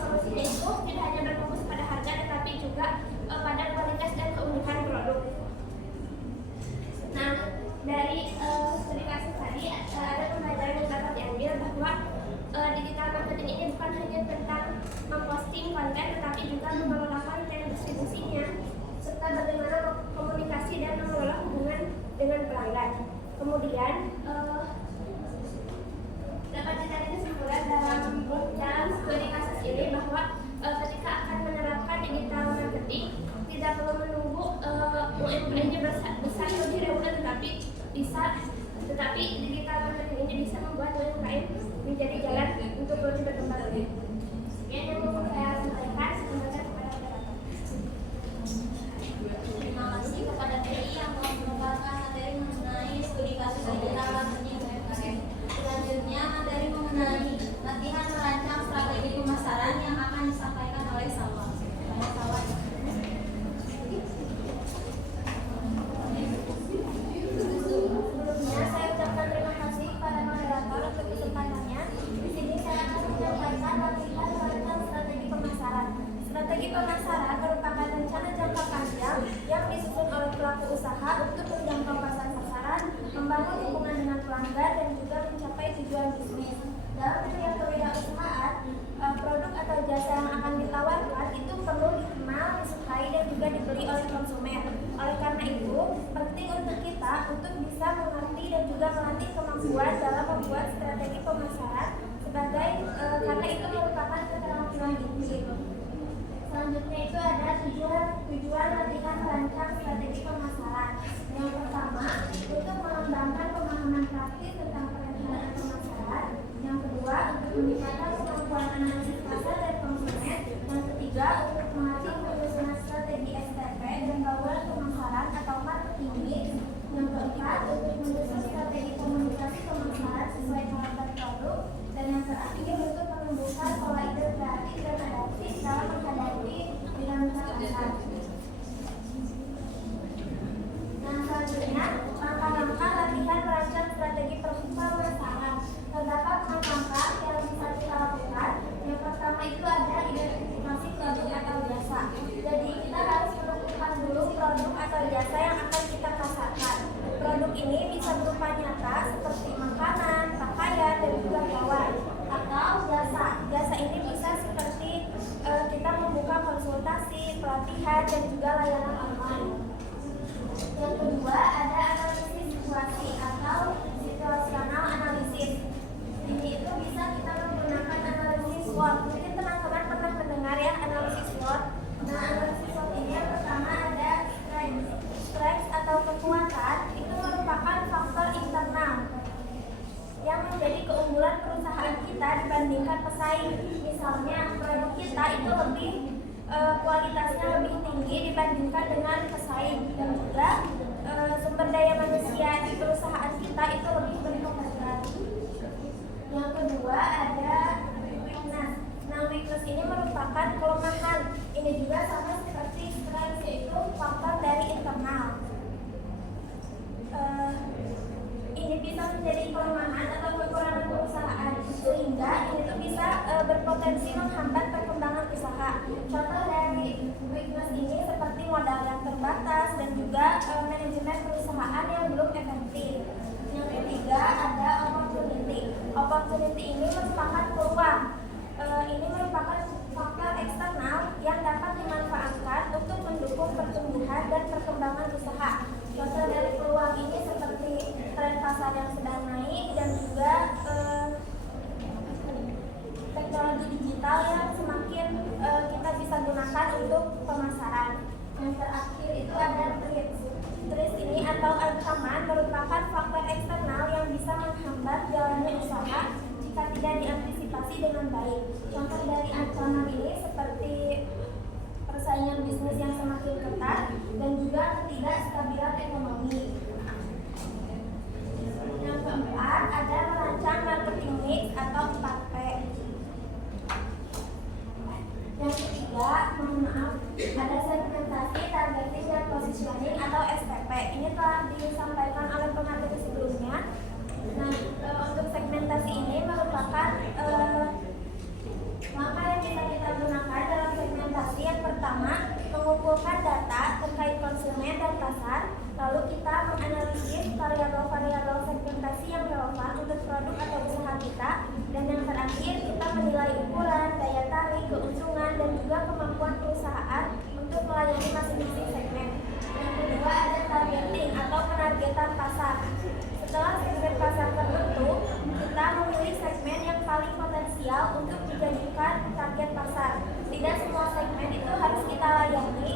solusinya itu tidak hanya berfokus pada harga, tetapi juga pada kualitas dan keunikan produk. Nah, dari studi kasus tadi ada pembelajaran yang dapat diambil bahwa digital marketing ini bukan hanya tentang memposting konten, tetapi juga mengelola konten, distribusinya, serta bagaimana komunikasi dan mengelola hubungan dengan pelanggan. Kemudian dapat ditarik kesimpulan dalam studi kasus ini bahwa ketika akan menerapkan digital marketing tidak perlu menunggu UMKM-nya besar lebih dahulu, tetapi digital marketing ini bisa membuat UMKM menjadi jalan untuk lebih berkembang lebih. Sekian yang mau saya sampaikan. Semoga kepada moderator. Terima kasih kepada PI yang telah mengembangkan materi mengenai studi kasus digital marketing UMKM. Selanjutnya materi mengenai latihan merancang strategi pemasaran yang akan disampaikan oleh Salwa. Sebelumnya saya ucapkan terima kasih kepada moderator untuk kesempatannya. Di sini saya akan menyampaikan latihan merancang strategi pemasaran. Strategi pemasaran merupakan rencana jangka panjang yang disusun oleh pelaku usaha untuk menjangkau pasar sasaran, membangun hubungan dengan pelanggan, dan juga mencapai tujuan bisnis. Dalam dunia kewirausahaan, produk atau jasa yang akan ditawarkan itu perlu dikenal, disukai, dan juga dibeli oleh konsumen. Oleh karena itu, penting untuk kita untuk bisa mengerti dan juga melatih kemampuan dalam membuat strategi pemasaran sebagai karena itu merupakan keterampilan inti. Selanjutnya itu ada tujuan latihan merancang strategi pemasaran. Yang pertama, untuk mengembangkan pemahaman praktis tentang perencanaan pemasaran. Yang kedua, untuk meningkatkan kemampuan analisis pasar dan konsumen. Yang ketiga, untuk melatih penyusunan strategi STP dan bauran pemasaran atau marketing mix. Yang keempat, untuk menyusun strategi komunikasi pemasaran sesuai karakter produk. Dan yang terakhir, untuk menumbuhkan pola ide kreatif dan adaptif dalam menghadapi dinamika pasar. Nah, selanjutnya, langkah-langkah latihan merancang strategi pemasaran. Terdapat 6 langkah yang bisa kita lakukan. Yang pertama itu ada identifikasi produk atau jasa. Jadi kita harus menentukan dulu produk atau jasa yang akan kita pasarkan. Produk ini bisa berupa nyata seperti makanan, pakaian, dan juga hewan. Atau jasa. Jasa ini bisa seperti kita membuka konsultasi, pelatihan, dan juga layanan online. Yang kedua ada analisis situasi atau situasional analisis. Ini itu bisa kita menggunakan analisis SWOT. Mungkin teman-teman pernah mendengar ya analisis SWOT. Nah, analisis SWOT ini yang pertama ada strength atau kekuatan. Itu merupakan faktor internal yang menjadi keunggulan perusahaan kita dibandingkan pesaing. Misalnya produk kita itu lebih kualitasnya lebih tinggi dibandingkan dengan pesaing, dan juga sumber daya manusia di perusahaan kita itu lebih berkompeten. Yang kedua ada weakness. Nah, weakness ini merupakan kelemahan. Ini juga sama seperti strength, yaitu faktor dari internal. Ini bisa menjadi kelemahan atau kekurangan perusahaan, sehingga ini tuh bisa berpotensi menghambat perkembangan usaha. Contoh dari weakness ini seperti modal yang terbatas dan juga manajemen perusahaan yang belum efektif. Yang ketiga ada opportunity. Opportunity ini merupakan peluang. Ini merupakan faktor eksternal yang dapat dimanfaatkan untuk mendukung pertumbuhan dan perkembangan usaha. Contoh dari peluang ini seperti tren pasar yang sedang naik dan juga teknologi digital yang semakin kita bisa gunakan untuk pemasaran. Yang terakhir itu ada threats. Threats ini atau ancaman merupakan faktor eksternal yang bisa menghambat jalannya usaha jika tidak diantisipasi dengan baik. Contoh dari ancaman ini seperti persaingan bisnis yang semakin ketat dan juga ketidakstabilan ekonomi. Yang keempat ada merancang marketing mix atau 4P. Yang ketiga, mohon maaf, ada segmentasi, targeting, dan positioning atau STP. Ini telah disampaikan oleh pemateri sebelumnya. Nah, untuk segmentasi ini merupakan langkah yang bisa kita gunakan dalam segmentasi. Yang pertama, mengumpulkan data terkait konsumen dan pasar. Lalu kita menganalisis variabel-variabel segmentasi yang relevan untuk produk atau usaha kita. Dan yang terakhir, kita menilai ukuran, daya tarik, keuntungan, dan juga kemampuan perusahaan untuk melayani masing-masing segmen. Yang kedua ada targeting atau penargetan pasar. Setelah segmen pasar terbentuk, kita memilih segmen yang paling potensial untuk dijadikan target pasar. Tidak semua segmen itu harus kita layani.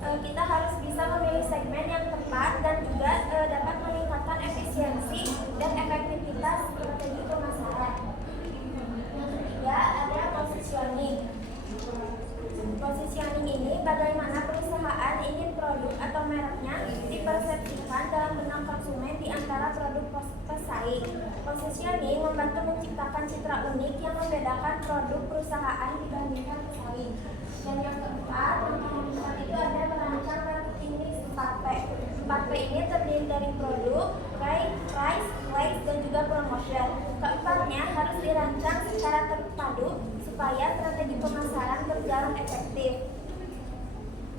Kita harus bisa memilih segmen yang tepat dan juga dapat meningkatkan efisiensi dan efektivitas strategi pemasaran. Yang ketiga ada positioning. Positioning ini bagaimana perusahaan ingin produk atau mereknya dipersepsikan dalam benak konsumen di antara produk pesaing. Positioning membantu menciptakan citra unik yang membedakan produk perusahaan dibandingkan pesaing. Dan yang keempat, itu ada merancang marketing mix 4P. 4P ini terdiri dari produk, price, place, dan juga promotion. Keempatnya harus dirancang secara terpadu supaya strategi pemasaran berjalan efektif.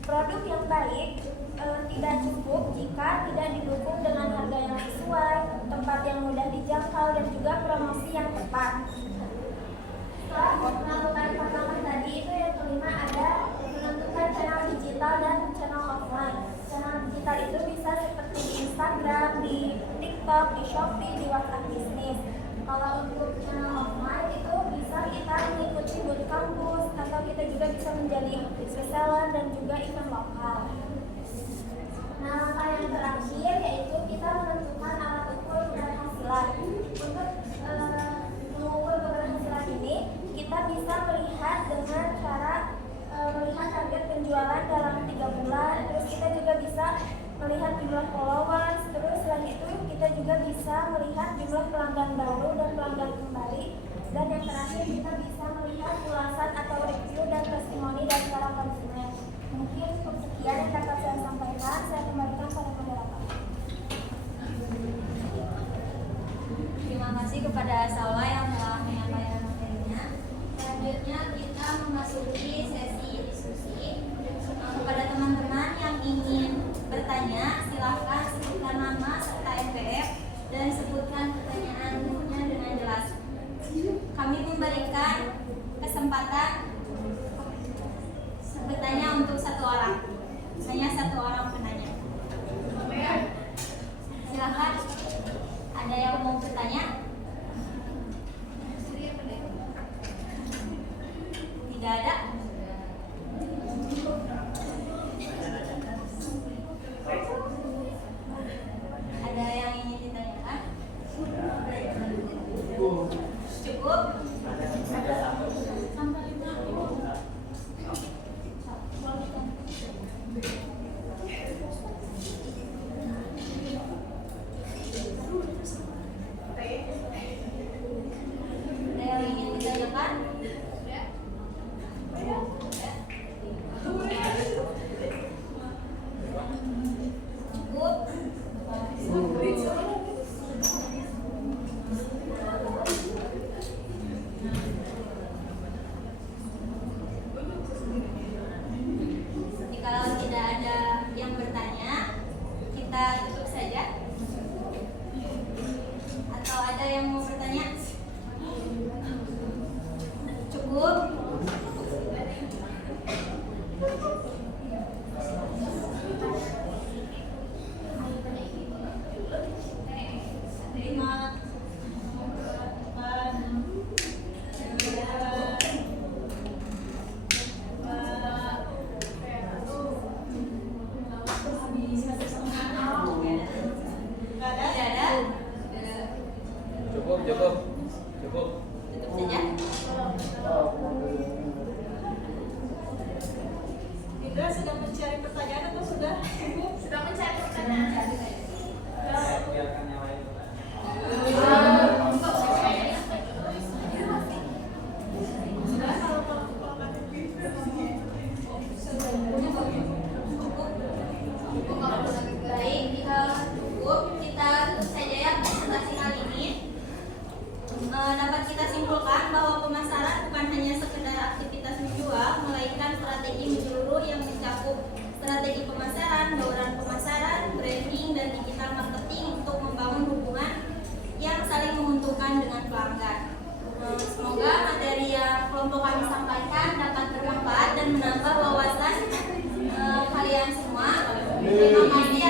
Produk yang baik tidak cukup jika tidak didukung dengan harga yang sesuai, tempat yang mudah dijangkau, dan juga promosi yang tepat. Setelah melakukan pertama tadi, itu yang kelima ada menentukan channel digital dan channel offline. Channel digital itu bisa seperti di Instagram, di TikTok, di Shopee, di WhatsApp Business. Kalau untuk channel offline itu bisa kita mengikuti bootcamp kampus atau kita juga bisa menjadi reseller dan juga event lokal. Nah, langkah yang terakhir yaitu kita menentukan alat ukur keberhasilan. Untuk mengukur keberhasilan ini, kita bisa melihat dengan cara melihat target penjualan dalam 3 bulan. Terus kita juga bisa melihat jumlah followers. Terus selain itu kita juga bisa melihat jumlah pelanggan baru dan pelanggan kembali. Dan yang terakhir kita bisa melihat ulasan atau review dan testimoni dari para konsumen. Mungkin sekian yang dapat saya sampaikan. Saya kembalikan pada moderator. Terima kasih kepada Salwa yang telah menyampaikan materinya. Selanjutnya kita memasuki sesi diskusi. Kepada teman-teman yang ingin bertanya, silahkan sebutkan nama serta NPF dan sebutkan pertanyaannya dengan jelas. Kami memberikan Indra sedang mencari pertanyaan atau sudah cukup? Sedang mencari pertanyaan. Biarkan yang lain. Baik, cukup. Kita tutup saja ya presentasi kali ini. Dapat kita simpulkan bahwa pemasaran bukan hanya sekedar aktivitas menjual, melainkan strategi menyeluruh yang mencakup strategi pemasaran, bauran pemasaran, branding, dan digital marketing untuk membangun hubungan yang saling menguntungkan dengan pelanggan. Semoga materi yang kelompok kami sampaikan dapat bermanfaat dan menambah wawasan kalian semua. Terima kasih.